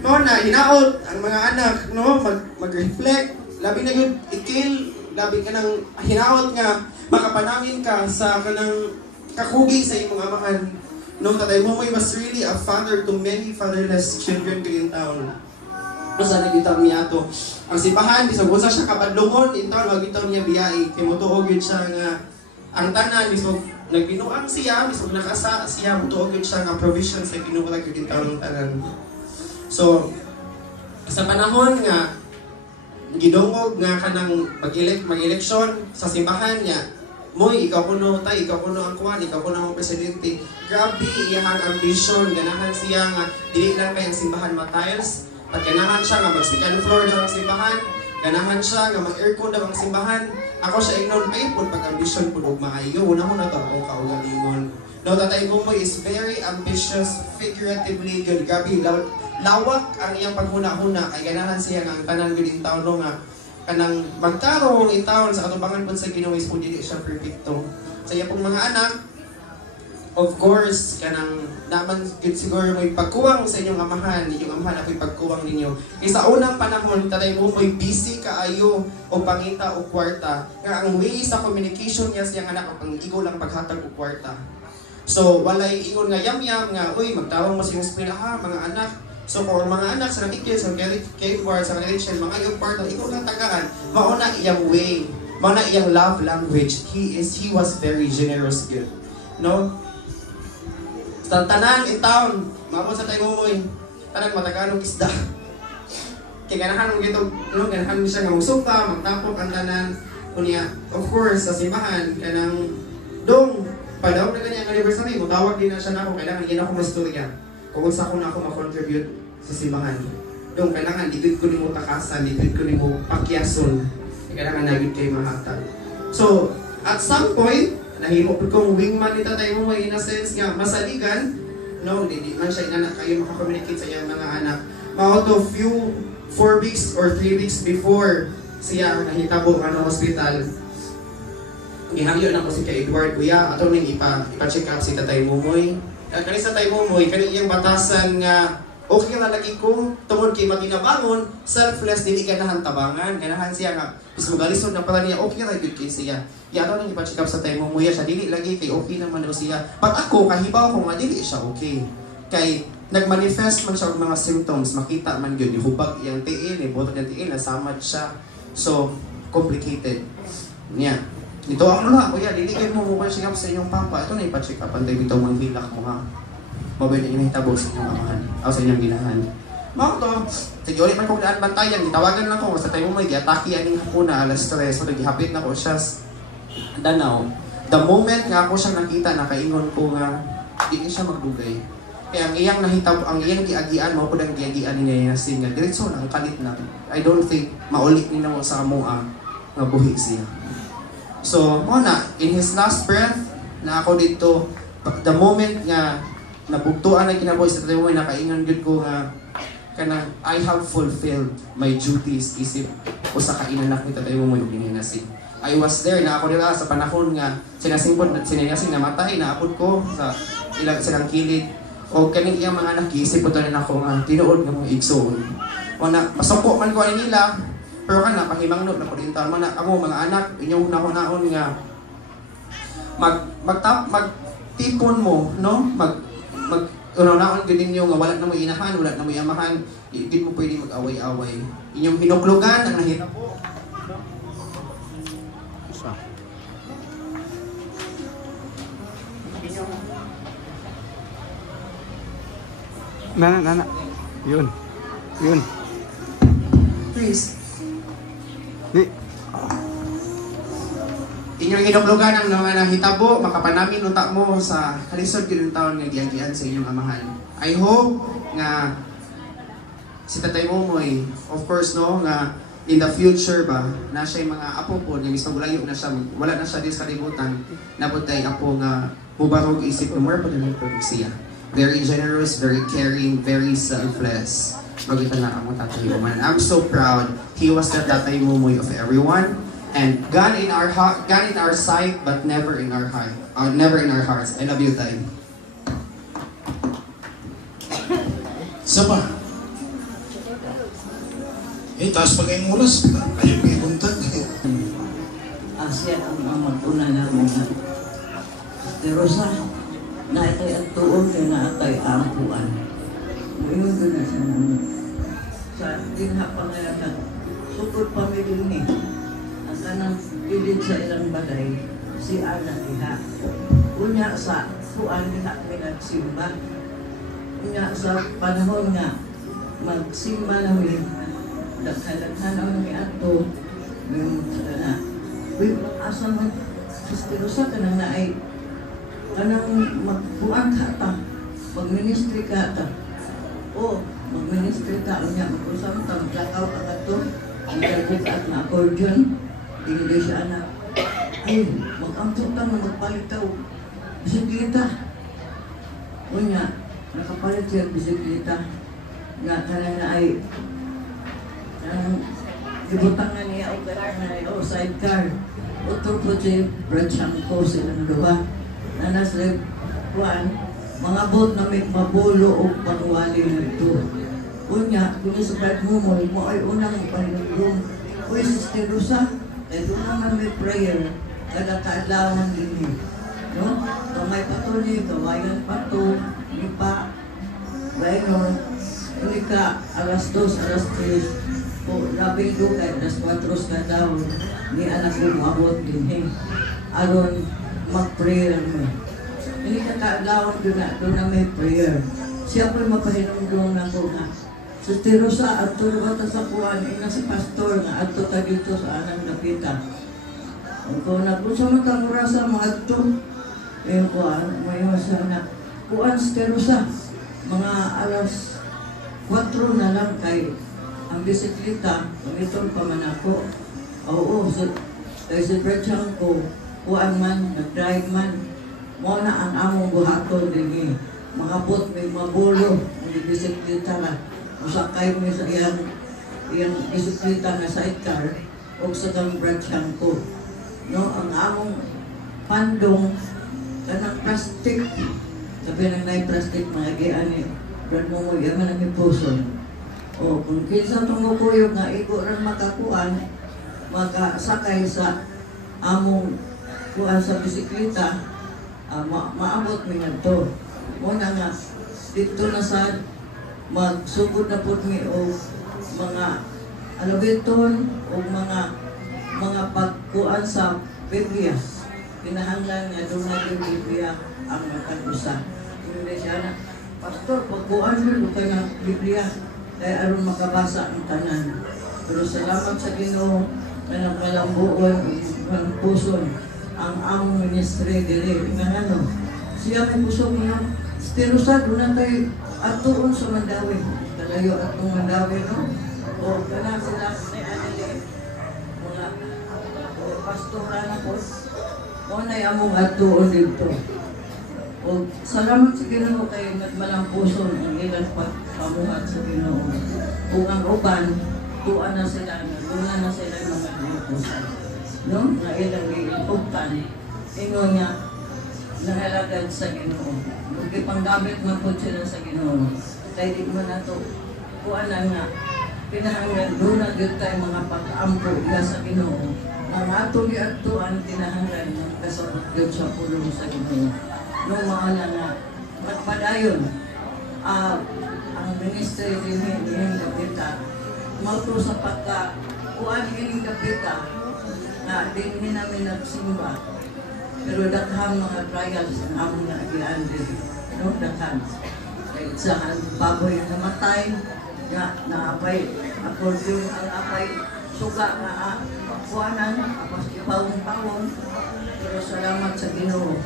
Mao na hinaot ang mga anak no mag-reflect labi na gyud ikil labi ka nang hinaot nga makapanamin ka sa kanang kakugi sa imong amahan. No, Tatay Momoy was really a father to many fatherless children in town. Basta nagitaw niya ato. Ang simbahan, bisag usa siya kabadlongon, intaw magitaw niya biyai. Kay motuog yun siya nga ang tanan, bisag nagbinuang siya, bisag nakasa siya, motuog yun siya nga provision sa Ginoo lang yun intaw ng tanan. So, sa panahon nga gidungog nga kanang mag-eleksyon sa simbahan niya, Moy, ikaw kuno tay, ikaw kuno ang kuwan, ikaw kuno ang presidente. Grabe iyang ambisyon, ganahan siya nga dili lang kay ang simbahan matiles, at ganahan siya nga mag-second floor daw ang simbahan, ganahan siya nga mag-aircon daw ang simbahan. Ako siya ignon ay pud pag-ambisyon pud og maayo, una mo na to akong kaugalingon. No, Tatay Momoy is very ambitious, figuratively good. Grabe, lawak ang iyang paghuna-huna, kay ganahan siya nga ang tanan gud in taon nga kanang magtarong itawon sa katubangan po sa Ginoo is po dili siya perfecto. Sa iya pong mga anak, of course, kanang naman siguro may pagkuwang sa inyong amahan, inyong amahan ako'y pagkuwang ninyo. Kaya sa unang panahon, Tatay Momoy busy kaayo o pangita o kwarta. Nga ang way sa communication niya siyang anak ang igo lang paghatag o kwarta. So, walay ingon nga yam-yam nga, uy, magtawang mo sa iyong spila ha, mga anak. So, or mga anak sa nakikil, sa K-word, sa Rachel, mga iyong partner, ikaw lang tagaan, mauna iyang way, mauna iyang love language. He was very generous good. No? Sa tanan, in town, mabot sa Tatay Momoy, tanang mataganong isda. Kaya ganahan mo gito, no? Ganahan mo siya nga magsuka, magtapok ang tanan. Kunya, of course, sa simbahan, kanang dong, padaw na kanyang anniversary, mutawag din na siya na ako, kailangan yan ako masturya. Kung sa ako na ako mag-contribute sa simbahan. Yung kailangan, dipid ko ni mo takasan, dipid ko ni mo pakyason. Kailangan naging kayo mahatag. So, at some point, nahimo po kong wingman ni Tatay Momoy in a sense nga, masaligan, no, hindi man siya inanak kayo makakommunicate sa iyang mga anak. Mauto few 4 weeks or 3 weeks before siya nahitabo ng hospital, gihangyo na ko si kay Edward, kuya, ato nang ipa-check up si Tatay Momoy. Kani sa Tatay Momoy, kani iyang batasan nga okay na lagi ko tungod kay maginabangon, selfless dili ganahan tabangan, ganahan siya nga bis magalisod na pala niya okay ra gyud kay siya. Ya ato nang ipa-check up sa Tatay Momoy siya dili lagi kay okay naman daw siya. Pag ako kahibaw ko nga dili siya okay. Kay nagmanifest man siya og mga symptoms, makita man gyud hubag iyang tiin, ibot iyang tiin, nasamad siya. So complicated. Niya. Dito ako na, kuya, diligay mo mukha check up sa inyong papa. Ito na ipa-check up. Antay dito mga hilak mo ha. Mabay na inahitabo sa inyong amahan. O sa inyong ginahan. Mga to, sige ulit man kong daan bantayan. Gitawagan lang ko. Sa tayo mo may giataki aning hapuna, alas 3. So nagihapit na ko siya sa Danao. The moment nga ako siya nakita, nakaingon ko nga, hindi siya magdugay. Kaya ang iyang nahitabo, ang iyang giagian, mo po ang giagian niya yung singa. Diretso lang, kalit na. I don't think maulit nila mo sa amoa nga buhi siya. So, muna, in his last breath, na ako dito, the moment nga nabugtuan na kinabuhi sa Tatay Momoy, nakaingon gud ko nga kanang I have fulfilled my duties isip o sa kainanak ni Tatay Momoy ug gininasig. I was there na ako dira sa panahon nga sinasimpod at sinayasing namatay na apod ko sa ilang silang kilid o kaning iyang mga anak giisip ko tanan ako nga tinuod nga mga igsoon. Muna, masuko man ko ani nila. Pero kan napahimangno na pulintaw man na amo mga anak inyong hunahon nga magtipon mo no unaon gud ninyo nga wala na mo inahan, wala na mo amahan, di mo pwede mag-away-away. Inyong hinuklugan ang nahita po. Nana. Yun. Please. Inyong hinuklugan ang mga nahitabo, makapanamin utak mo sa kalisod yun taon nga giagian sa inyong amahan. I hope nga si Tatay Momoy, of course no, nga in the future ba, na siya yung mga apo po, yung isang layo na siya, wala na siya din sa kalibutan, naputay apo nga mubarog isip, more po din siya. Very generous, very caring, very selfless. Magita na ang Tatay Momoy. I'm so proud. He was the Tatay Momoy of everyone. And God in our sight, but never in our heart. Never in our hearts. I love you, Tay. Sapa? Taas pa kayong oras. Kayo kayo buntag. Asya ang maguna na mga. Pero sa naitay ang tuon kaya naatay ampuan. Ngayon ko na siya naman. sa dinha pangayanan. Sukod pamilya ni. Ang kanang pilit sa ilang balay, si Ana diha. Unya sa kuan diha may nagsimba. Unya sa panahon nga magsimba namin, daghan-daghan namin ato, yung na, uy, asa man, sistirosa ka na ay, kanang magkuan ka ta, mag-ministry ka ta. O, mag-ministry ka, unya, mag-usam ta, maglakaw ka ka to, ang dagdag at na accordion, English anak. Ay, mag-amtok ka na magpalit ka, bisikleta. Unya, nakapalit siya bisikleta. Nga kanang na ay ibutang na niya o kanang na o sidecar utol po siya Brachanko silang duha na nasa kuan mga bot na may mabulo o pangwali na ito. Unya, kung isabad mo ay unang panulong o Sister Rosa ay doon naman may prayer kada kaadlawan din no? Kamay patuloy, kawayan pato nipa bayon Unika, alas 2, alas 3, o labing dukay, alas 4 ka daw, ni anak ko maabot din aron mag-prayer mo. Hindi ka kaadlawan doon na may prayer. Siya po'y mapahinumdong na ko na. Sister Rosa, ato na bata sa kuwan, ina si pastor nga, ato ta dito sa anang napita. Kung nagpunsa mo ta mura sa mga ato, yung kuwan, may masa na, kuwan Sister Rosa, mga alas 4 na lang kay ang bisikleta, pamitong pa man ako. Oo, kay si Berchang ko, kuan man, nag-drive man. Mo na ang among buhaton din mga bot, may mabulo, may bisikleta na. Musakay mo sa iyang bisikleta na sidecar, o sa kang Berchang ko. No, ang among pandong, kanang plastic, sabi nang na plastic, mga giani. Brad mo yaman ang ipuson. O kung kinsa itong mukuyog nga iko rin makakuan, makasakay sa among kuan sa bisikleta, maabot mi nga to. Muna nga, dito na sa magsugod na po mi o mga alabiton o mga pagkuan sa Biblia. Kinahanglan nga doon na yung Biblia ang matag-usa. Indonesia na. Pastor, pagkuhan mo kayo ng Biblia kaya aron makabasa ang tanan. Pero salamat sa Ginoo na nagkalambuon ng puson ang among ministry dili nga ano. Siya may puso mo Sister Rosa, doon na tayo atuon sa Mandawi. Kalayo atong Mandawi, no? O kana sila ni Adele mga pastora na po. O na among atuon dito. O salamat sa Ginoo kay nagmalampuson ang ilang pagpamuhat sa Ginoo. Kung ang uban, tuan na sila, naguna na sila mga lipusan. No? Nga ilang iipugtan, ingo niya, nangalagad sa Ginoo. Kung ipanggamit man po sila sa Ginoo, kaya di mo na ito, kuan na nga, pinahanggan, doon na yun tayo mga pag-ampo sa Ginoo. Ang ato ni atuan, pinahanggan ng kasabot yun sa pulong sa Ginoo. Nung mga nga, magpadayon, ang ministry din yung kapita, mauto sa pagka-kuan yung kapita, na din namin nagsimba, pero daghang mga trials ang among naagian din, no? Daghang. Kaya sa baboy na namatay, naapay, accordion ang apay, suga na kuanan, apos ipawong-pawong, pero salamat sa Ginoo.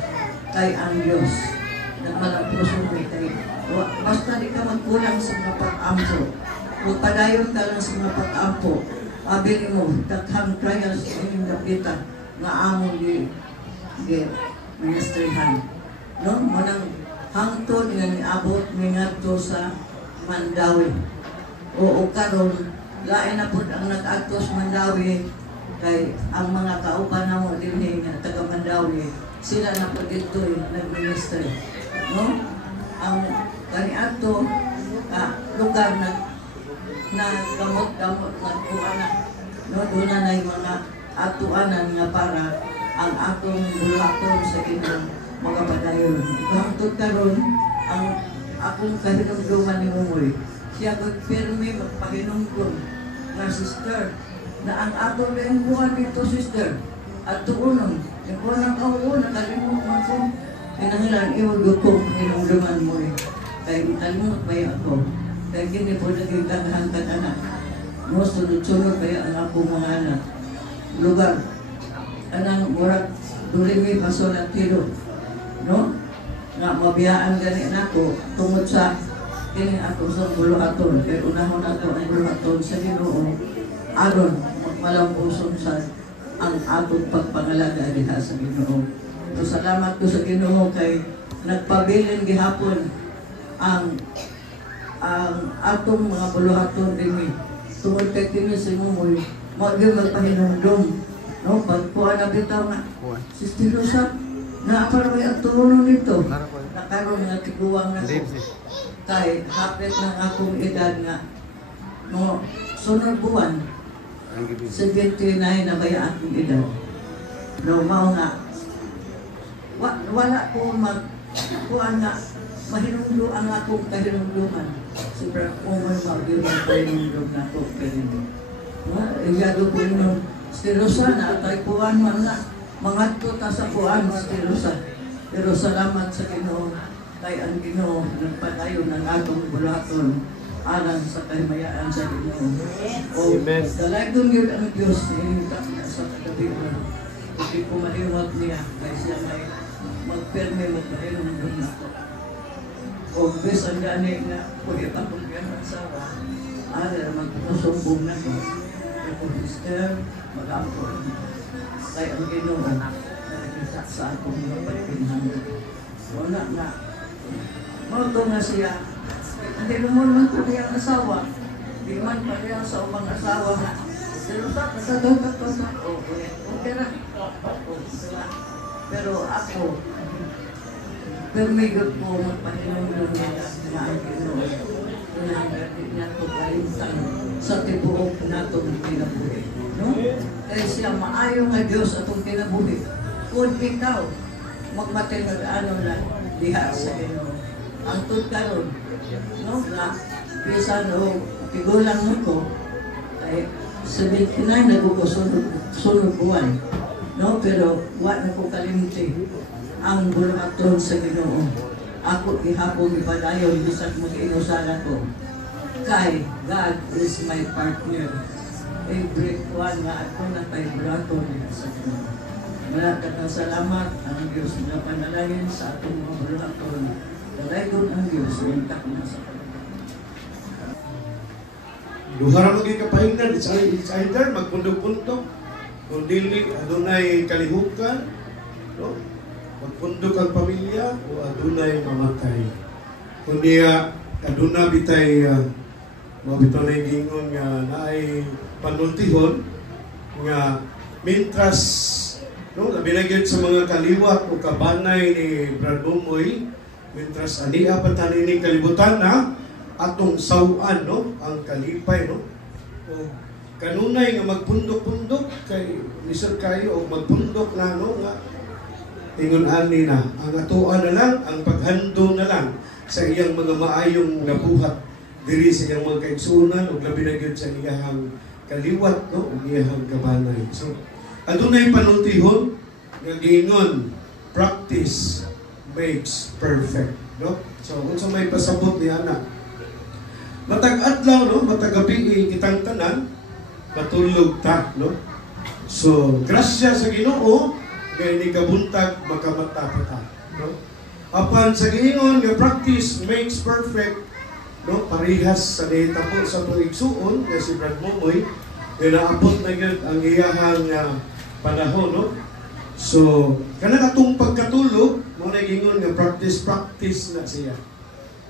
Kay ang Diyos na malampuson may tayo. Basta di ka magkulang sa mga pag-ampo. Kung padayon ka lang sa mga pag-ampo, abili mo, daghang trials sa inyong kapita nga among di ministerihan. No? Manang hangtod nga niabot mingadto sa Mandawi. O karon lain na po ang nag-adto sa Mandawi kay ang mga kauban na mo din nga taga Mandawi sila na po dito nag-ministry. No? Ang kaniadto lugar na gamot-gamot nagkuanan. No? Doon na yung mga atuanan nga para ang atong bulaton sa inyong mga padayon. Hangtod karon ang akong kahinumduman ni Mumoy, siya magpirmi, magpahinungkong na sister, na ang ato na yung buwan dito, sister, at tuunong, yung unang kauo, nakalimot man ko, pinangilan, iwag kong hinungduman mo eh. Kaya italimot ba yung ako? Kaya gini po naging daghangkan anak. No, sunod-sunod kaya ang ako mga anak. Lugar, anang murat, durimi pasolatiro. No? Nga mabiyaan gani nako tungod sa kini ako sa buluhaton. Kaya unahon ako ang buluhaton sa Ginoo. Aron, magmalampuson sa ang atong pagpangalaga diha sa Ginoo. So, salamat ko sa Ginoo kay nagpabilin gihapon ang atong mga buluhaton dinhi. Tungod kay kini si Mumoy, maging magpahinumdum. No, pagpuan na bitaw nga. Sister Rosa, naapar may ang tulong nito. Nakaroon nga tiguang na ko. Kay hapit ng akong edad nga. No, sunod buwan, 79 na ba yung akong edad. No, mao nga. Wala ko kuan nga. Mahinungdo ang akong kahinungduman. Sobra kung may mag-iwan ang kahinungdum na akong kahinungdum. Iyado ko yung stilosa na, tay kuan man na. Mga tuta sa kuan, stilosa. Pero salamat sa Ginoo. Kay ang Ginoo, nagpatayo ng atong bulaton. Alang sa kahimayaan sa Ginoo. O, dalagang yun ang Diyos, hinintap na sa kagabihan. Hindi ko maliwag niya, kay siya may magperme, magkahinungdum na ako. O bis ang gani nga, pwede pa kung yan ang asawa, ala magpusumbong na ko. Ito, sister, mag-ampon. Kaya ang Ginoo, nakikita sa akong mga pagpinhan. Wala nga. Mauto nga siya, hindi naman man ko kayang asawa. Di man pa kaya sa umang asawa nga. Pero sa kasadot okay na. Pero ako, permigot po magpahinungdum nila na ang Ginoo. Pinanggati niya ko kalimtan sa tibuok na itong kinabuhi. No? Kaya siya maayo nga Diyos atong kinabuhi. Kung ikaw, magmatinag ano na diha sa Ginoo. Ang tutkaroon, no? Na pisan o tigulang mo ko, ay 79 nagkukusunod buwan. No? Pero wala na ko kalimti ang buluhaton sa Ginoo. Ako ihapon ipadayon bisag mag-inusala ko. Kay God is my partner. Every one nga ako na kay buluhaton sa Ginoo. Maraming salamat ang Diyos na panalangin sa atong mga buluhaton. Dalagon ang Diyos untak na sa Duha ra maging kapahingnan, it's either magpundok-pundok, kung dili adunay kalihukan, no? Magpundok ang pamilya o adunay mamatay. Kundi aduna bitay mabitaw na gingon nga naay panultihon nga mintras no labi na gyud sa mga kaliwat o kabanay ni Brad Mumoy, mintras ania patanin kalibutan na atong sawan no ang kalipay no o kanunay nga magpundok-pundok kay lisod kayo o magpundok na no nga tingon ani na ang atuan na lang ang paghandom na lang sa iyang mga maayong nabuhat diri sa iyang mga kaigsunan ug labi na gyud sa iyang kaliwat no ug iyang kabanay. So adunay panultihon nga giingon practice makes perfect no. So unsa may pasabot ni ana matag adlaw no matag gabi kitang tanan matulog ta no. So grasya sa Ginoo kay ni kabuntag makamata ta no. Apan sa giingon nga practice makes perfect no parehas sa nahitabo sa tuigsuon nga si Brad Mumoy naabot na gyud ang iyahang panahon no. So kanang atong pagkatulog mo na giingon nga practice na siya.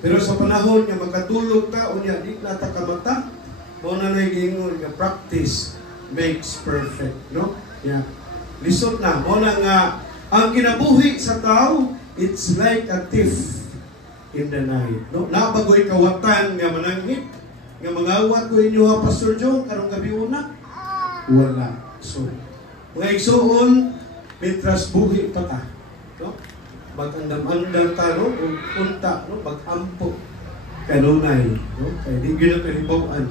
Pero sa panahon nga makatulog ta unya di na ta kamata mo na giingon nga practice makes perfect no. Yeah. Lisod na mo na nga ang kinabuhi sa tao it's like a thief in the night no. Nabagoy kawatan nga mananghit nga mangawat ko inyo ha Pastor Joe karong gabi una wala. So mga igsuon mitras buhi pa ta no. Magandam-andam ta no ug punta no magampo kanunay. No? Kaya di gina kalibuan.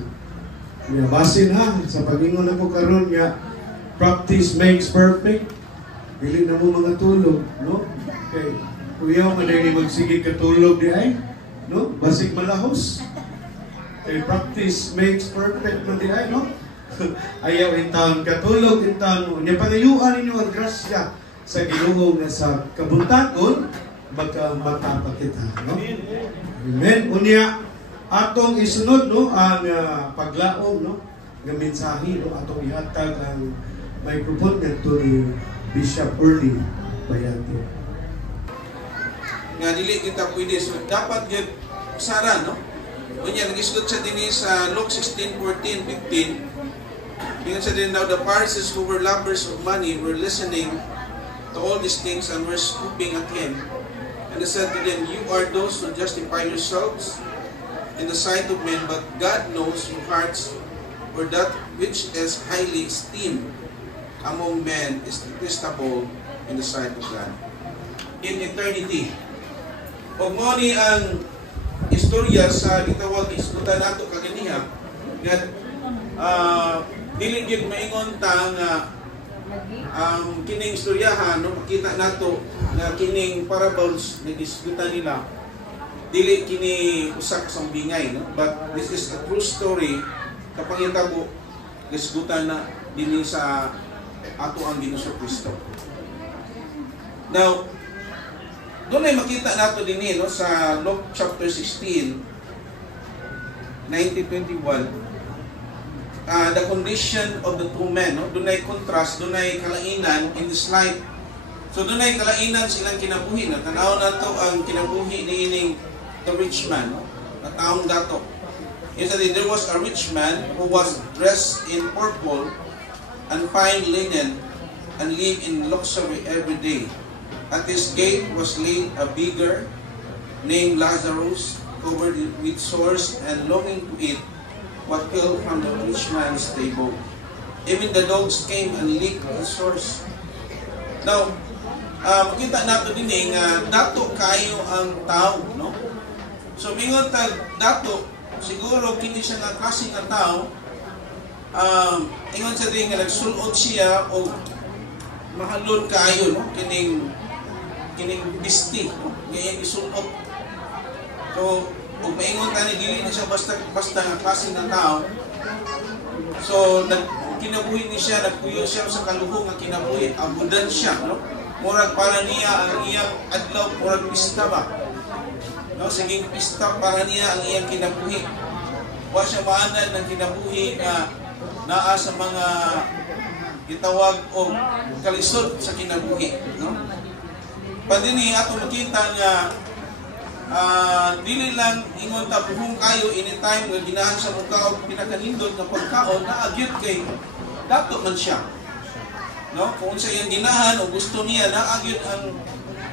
Kaya basin ha, sa pagingon ako karon nga, practice makes perfect. Dili na mo mga tulog, no? Kaya kuya mo na magsigig katulog di ay, no? Basig malahos. Kaya practice makes perfect man di ay, no? Ayaw intawon katulog, intawon mo. Niya panayuan ninyo ang grasya sa Ginoo nga sa kabuntagon, baka matapakita, no? Amen. Unya, atong isunod, no, ang paglaom, no, ng mensahe, no, atong ihatag ang microphone nito ni Bishop Early Bayati. Nga dili kita pwede, so dapat yun sara, no? Unya, nag-isgot siya din sa Luke 16:14-15. Tingnan siya din, now the Pharisees who were lovers of money were listening to all these things and were scooping at him. And he said to them, you are those who justify yourselves in the sight of men, but God knows your hearts, for that which is highly esteemed among men is detestable in the sight of God. In eternity. Pag mo ni ang istorya sa gitawag iskutan nato kaganiha, nga dili gyud maingon ta nga kining istoryahan, no, makita nato na kining parables na diskutan nila dili kini usak sa bingay, no, but this is a true story kapangitabo diskutan na dinhi sa ato ang Ginoo Kristo. Now doon ay makita nato dinhi, no, sa Luke chapter 16 19:21. The condition of the two men, no? Doon ay contrast, doon ay kalainan in this life. So doon ay kalainan silang kinabuhi. Tanaw na to ang kinabuhi ni the rich man, no? Na taong dato. Yesterday, there was a rich man who was dressed in purple and fine linen and lived in luxury every day. At his gate was laid a beggar named Lazarus, covered with sores and longing to eat what fell from the rich man's table. Even the dogs came and licked his sores. Now, makita nato din nga dato kayo ang tao, no? So mingon tag dato, siguro kini siya nga klase nga tao, ingon siya din nga nagsulod siya o mahalon kayo, no? Kining bisti, no? Ngayon isulod. So kung maingon ka ni dili na siya basta nga klase ng tao. So kinabuhi ni siya, nagpuyo siya sa kaluhong nga kinabuhi, abudan siya, no? Murag para niya ang iyang adlaw, murag pista ba? No, siging pista para niya ang iyang kinabuhi. Wa siya maanan ng kinabuhi nga naa sa mga gitawag o kalisod sa kinabuhi, no? Padini ato makita nga dili lang ingon ta buhong kayo anytime nga ginahan sa mukha pinakanindot nga pagkaon na agyud kay dato man siya, no? Kung sa iyang ginahan o gusto niya na agyud ang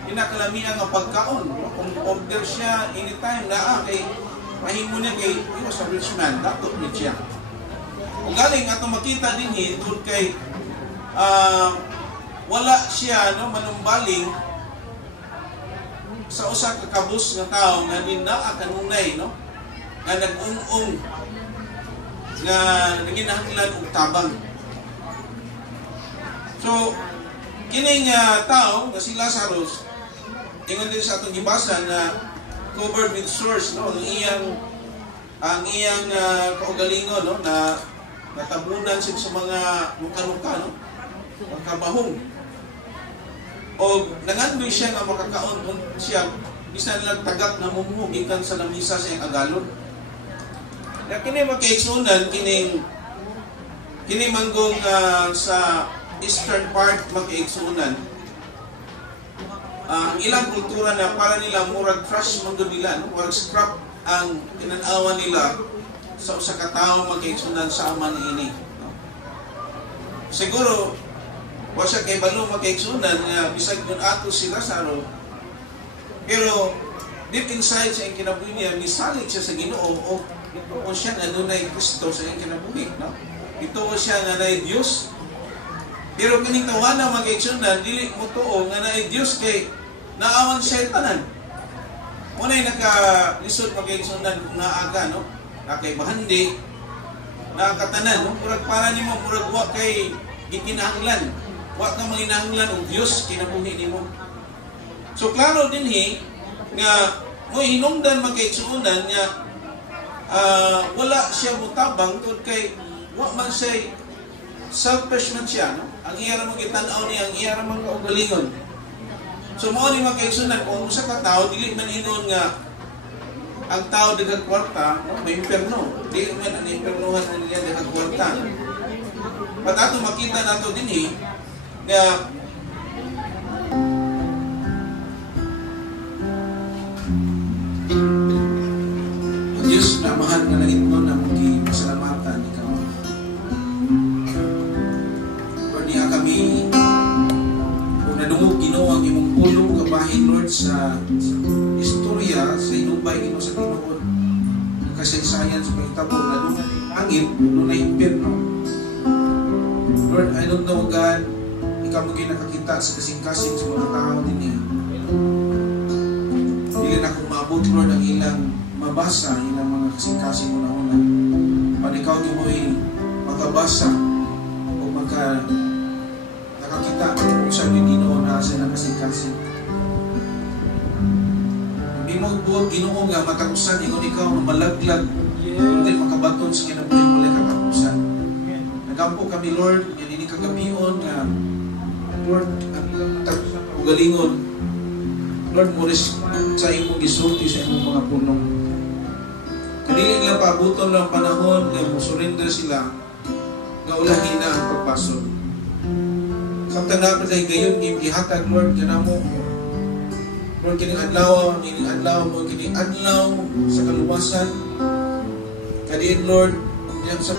pinakalamian nga pagkaon, no? Kung order siya anytime na kay mahimo niya kay he was a rich man, dato ni siya. Kung galing ato makita dinhi tungod kay wala siya, no, manumbaling sa usa ka kabus nga tao nga ninaa kanunay, no, nga nag-ung-ung nga naginahanglan og tabang. So kining tao nga si Lazarus, ingon din sa atong gibasa na covered with sores, no, ang iyang kaugalingon, no, na natabunan siya sa mga luka-luka, no, magkabahong. O nangandoy siya nga makakaon siya bisan lang tagak na mumuhog ikan sa lamisa sa iyang agalon. Na kini makaigsunan kining manggong sa eastern part makaigsunan. Ang ilang kultura na para nila murag trash manggod nila, no? Murag scrap ang tinanawan nila sa usa ka tawo makaigsunan sa aman ini, no? Siguro wa siya kay balo makaigsunan nga bisag kun ato si Lazaro, pero deep inside sa iyang kinabuhi niya misalig siya sa Ginoo o ito o siya nga dunay Kristo sa iyang kinabuhi, no? Ito o siya nga naay Dios. Pero kining tawana makaigsunan dili mo tuo nga naay Dios kay naawan siya tanan. Muna'y naka-lisod magkaigsunan kung naaga, no? Nakay mahandi, nakakatanan, no? Murag para ni mo, murag wa kay gikinahanglan. Wa ka manginahanglan o Diyos kinabuhi ni mo. So, klaro din nga mo hinungdan magkaigsunan nga wala siya mutabang tungkol kay wa man siya selfish man siya, no? Ang iya ramang itanaw niya, ang iya ramang kaugalingon. So mao ni magkaigsunan kung usa ka tao dili man ingon nga ang tao daghang kwarta, no, may imperno. Dili man ang impernohan niya daghang kwarta. Patato makita nato dinhi nga Diyos na mahal nga langit mo na magpasalamatan ikaw. Lord, niya kami kung nadungog Ginoo ang imong pulong kabahin, Lord, sa istorya, sa inubay Ginoo sa tinuod. Kasaysayan sa pagtabo na doon ay angin, doon ay impyerno. Lord, I don't know, God, ikaw maging nakakita sa kasing-kasing sa mga tao din eh. Dili na kung maabot, Lord, ang ilang mabasa ilang mga kasing-kasing una-una. Panikaw tumoy makabasa o nakakita kung saan yung Ginoo na sa kasing-kasing. Hindi mo buwag Ginoo nga matakusan, ingon ikaw malaglag hindi makabaton sa kinabuhi mo lang katakusan. Nagampo kami, Lord, yan ini kagabion nga Lord, ang ilang matakusan o galingon Lord, mo respond sa imong gisulti sa imong mga punong. Kanili lang paabuton ng panahon na surrender sila na ulahin na ang pagpasok. Samtang dapat ay gayon ihatag, Lord, gana mo. Lord, kining adlaw mo, kining adlaw sa kaluwasan. Kadiin, Lord, yan sa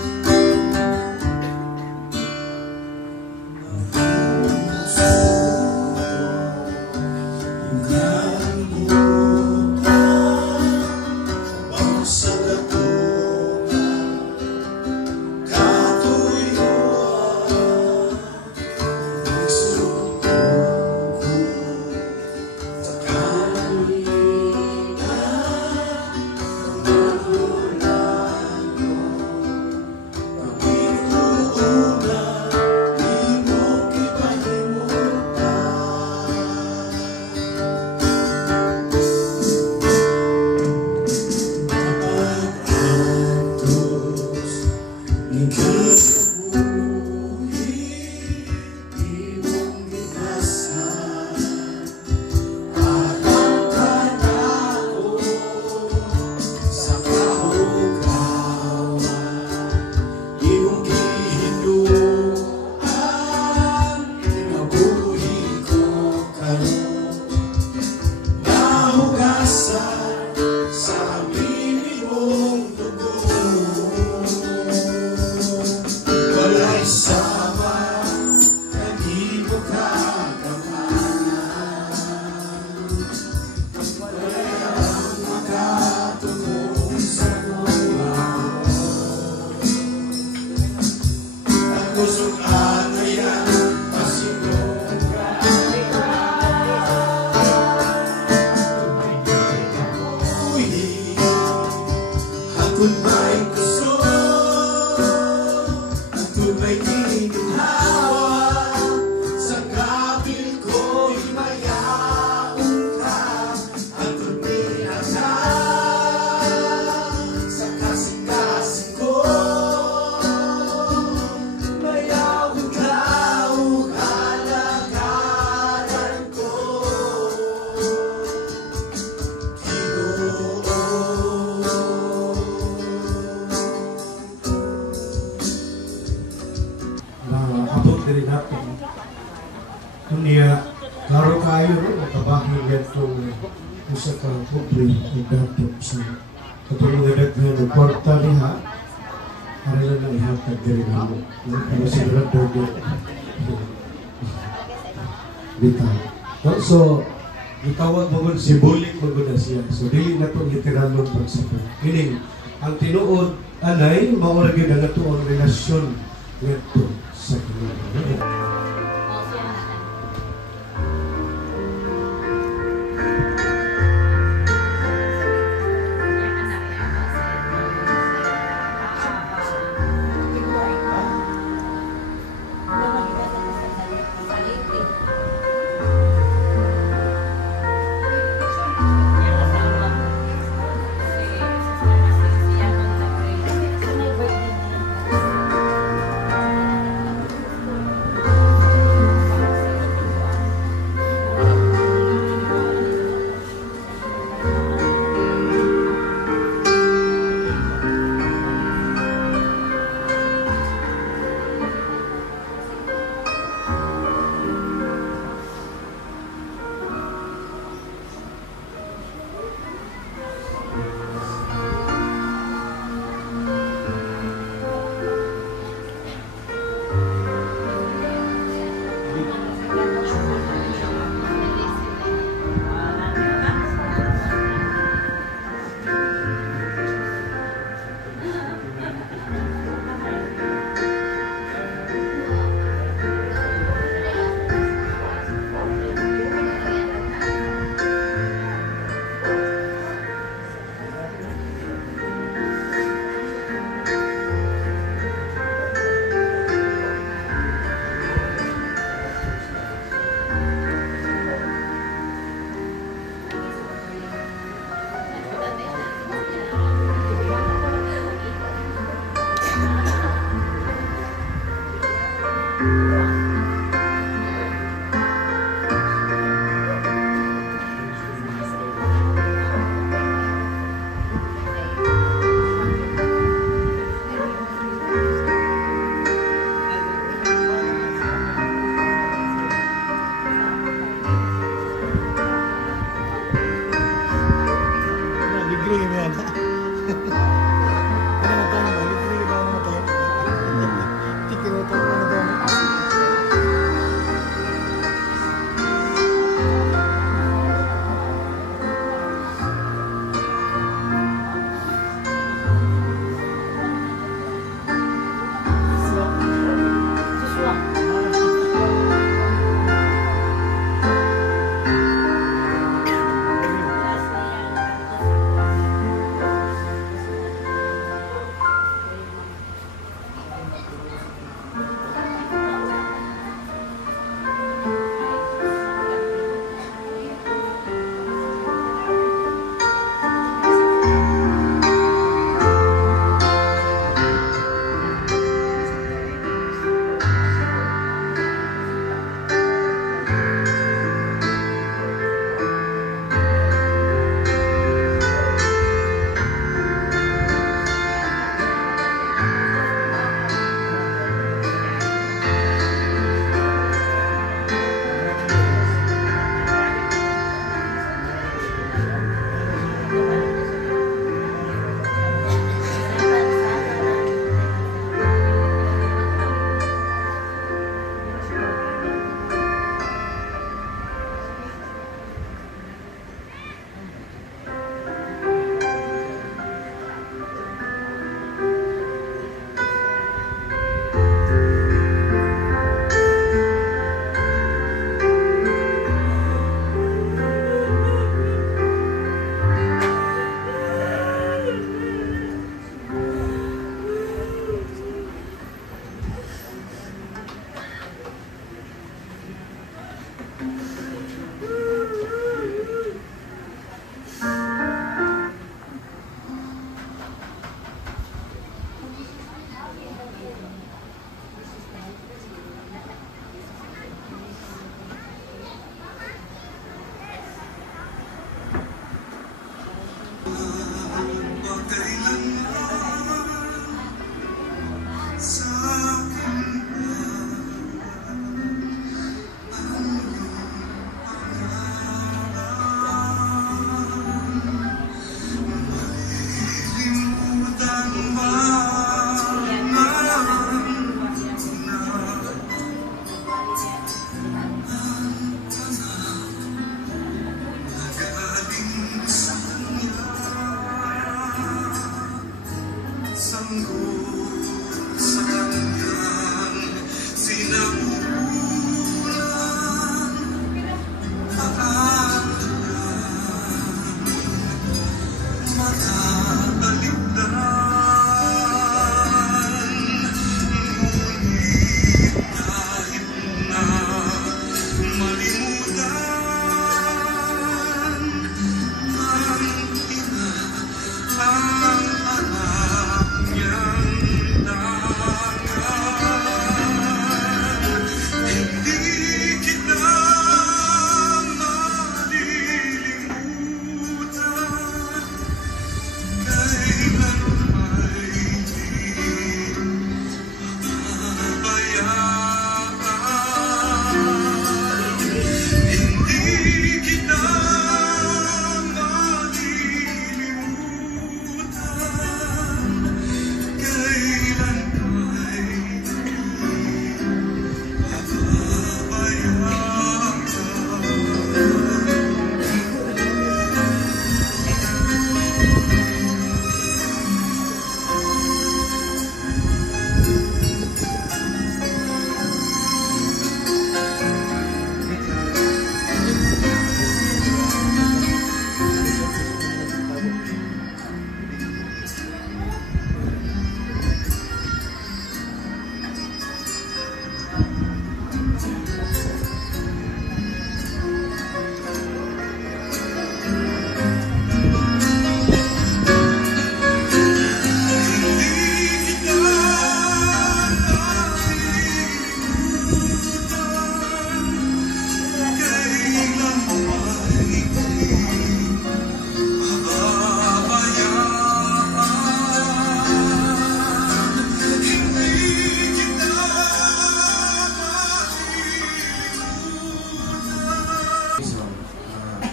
So, itawag mo symbolic mo na siya. So, dili na itong literal ng pagsapot. Meaning, ang tinuod, anay, mauragin na ito ang relasyon nito sa Panginoon.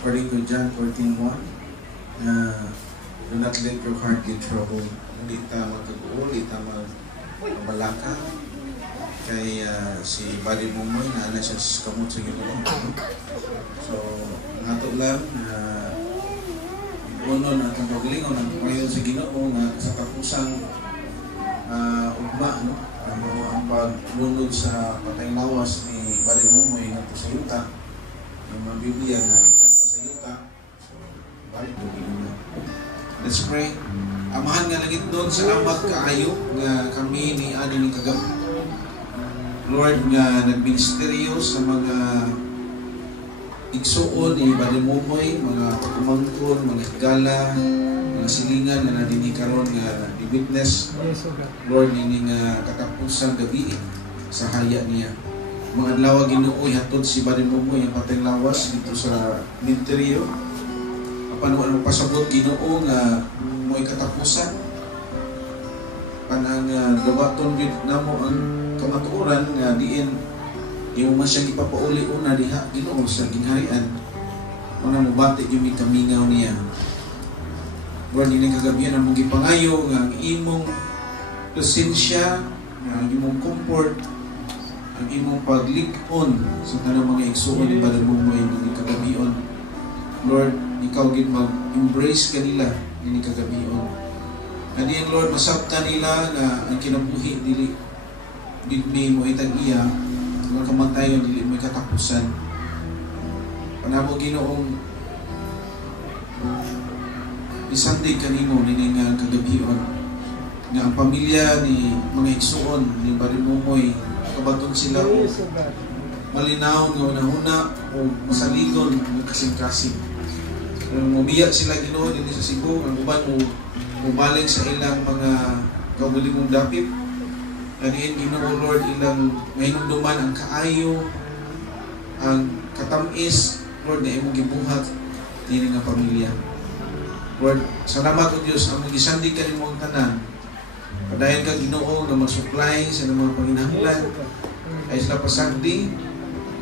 according to John 14:1, do not let your heart get troubled. Hindi ta magtutuo, hindi ta magbalaka. Kay si Buddy Mumoy na siya sa kamot sa Ginoo. So, nato lang unon at ang paglingon ang payon sa Ginoo nga sa kapusang ugma, no? Ang paglunod sa patay lawas ni Buddy Mumoy nga sa yuta, yung mga Biblia na ikan pa sa yuta. So, balik po Ginoo. Let's pray. Amahan nga langit doon, salamat kaayo nga kami ni Ani ni Kagam. Lord, nga nagministeryo sa mga igsuon ni Buddy Mumoy, mga pagkumangkon, mga higala, mga silingan na nadini karon nga di-witness. Lord, ini nga katapusan gabi sa haya niya. Mga adlaw Ginoo hatod si Buddy Mumoy ang patay lawas dito sa ministeryo. Apan wala pasabot Ginoo nga mo'y katapusan. Panang dawaton gid namo ang kamatuoran nga diin imo man siya ipapauli una diha Ginoo sa gingharian. Una mobati yung kamingaw niya. Lord, ini kagabihan ang mong gipangayo nga ang imong presensya, ang imong comfort, ang imong paglig-on sa tanang mga igsuon ni Buddy Mumoy ini kagabihan. Lord, ikaw gid mag-embrace kanila ini kagabihan. And then Lord, masabta nila na ang kinabuhi dili may mo itag iya mga kamatayon dili may katapusan. Panamo Ginoong isandig kanimo nini nga kagabion nga ang pamilya ni mga igsuon ni Buddy Mumoy kabaton sila o malinaw nga unahuna o masaligon ng kasing-kasing. Mubiya sila Ginoo dinhi sa Cebu, ang uban mo bumalik sa ilang mga kabuligong dapit. Kaniin Ginoo Lord ilang mahinumduman ang kaayo, ang katamis Lord na imong gibuhat dinhi nga pamilya. Lord, salamat o Diyos ang gisandig kanimo ang tanan. Padayon ka Ginoo nga mag-supply sa mga panginahanglan ay sila pasagdi.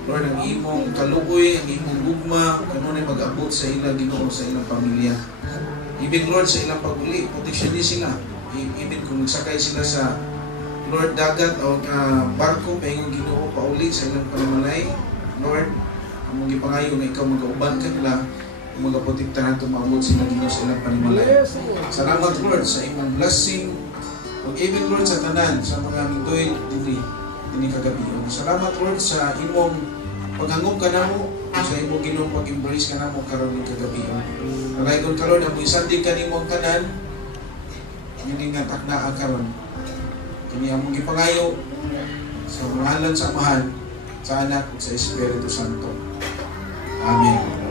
Lord, ang imong kaluoy, ang imong gugma, kanunay mag-abot sa ilang Ginoo sa ilang pamilya. Ibig Lord sa ilang pag-uli, proteksyon din sila. Ibig kung nagsakay sila sa Lord dagat o barko, pahingong Ginoo pauli sa ilang panamalay. Lord, ang mong ipangayo na ikaw mag-auban ka nila, mag-aprotektahan tumawod sila Ginoo sa ilang panamalay. Salamat Lord sa imong blessing. Ibig Lord sa tanan, sa mga mitoy ini kagabi. Salamat Lord sa imong paghangop ka namo, sa imong Ginoo pag-embrace ka namo karon ning kagabi. Pagaygon ka Lord, ang isandig ka nimo ang tanan, hindi nga taknaa karon. Kini among gipangayo sa pangalan sa Amahan, sa Anak ug sa Espiritu Santo. Amen.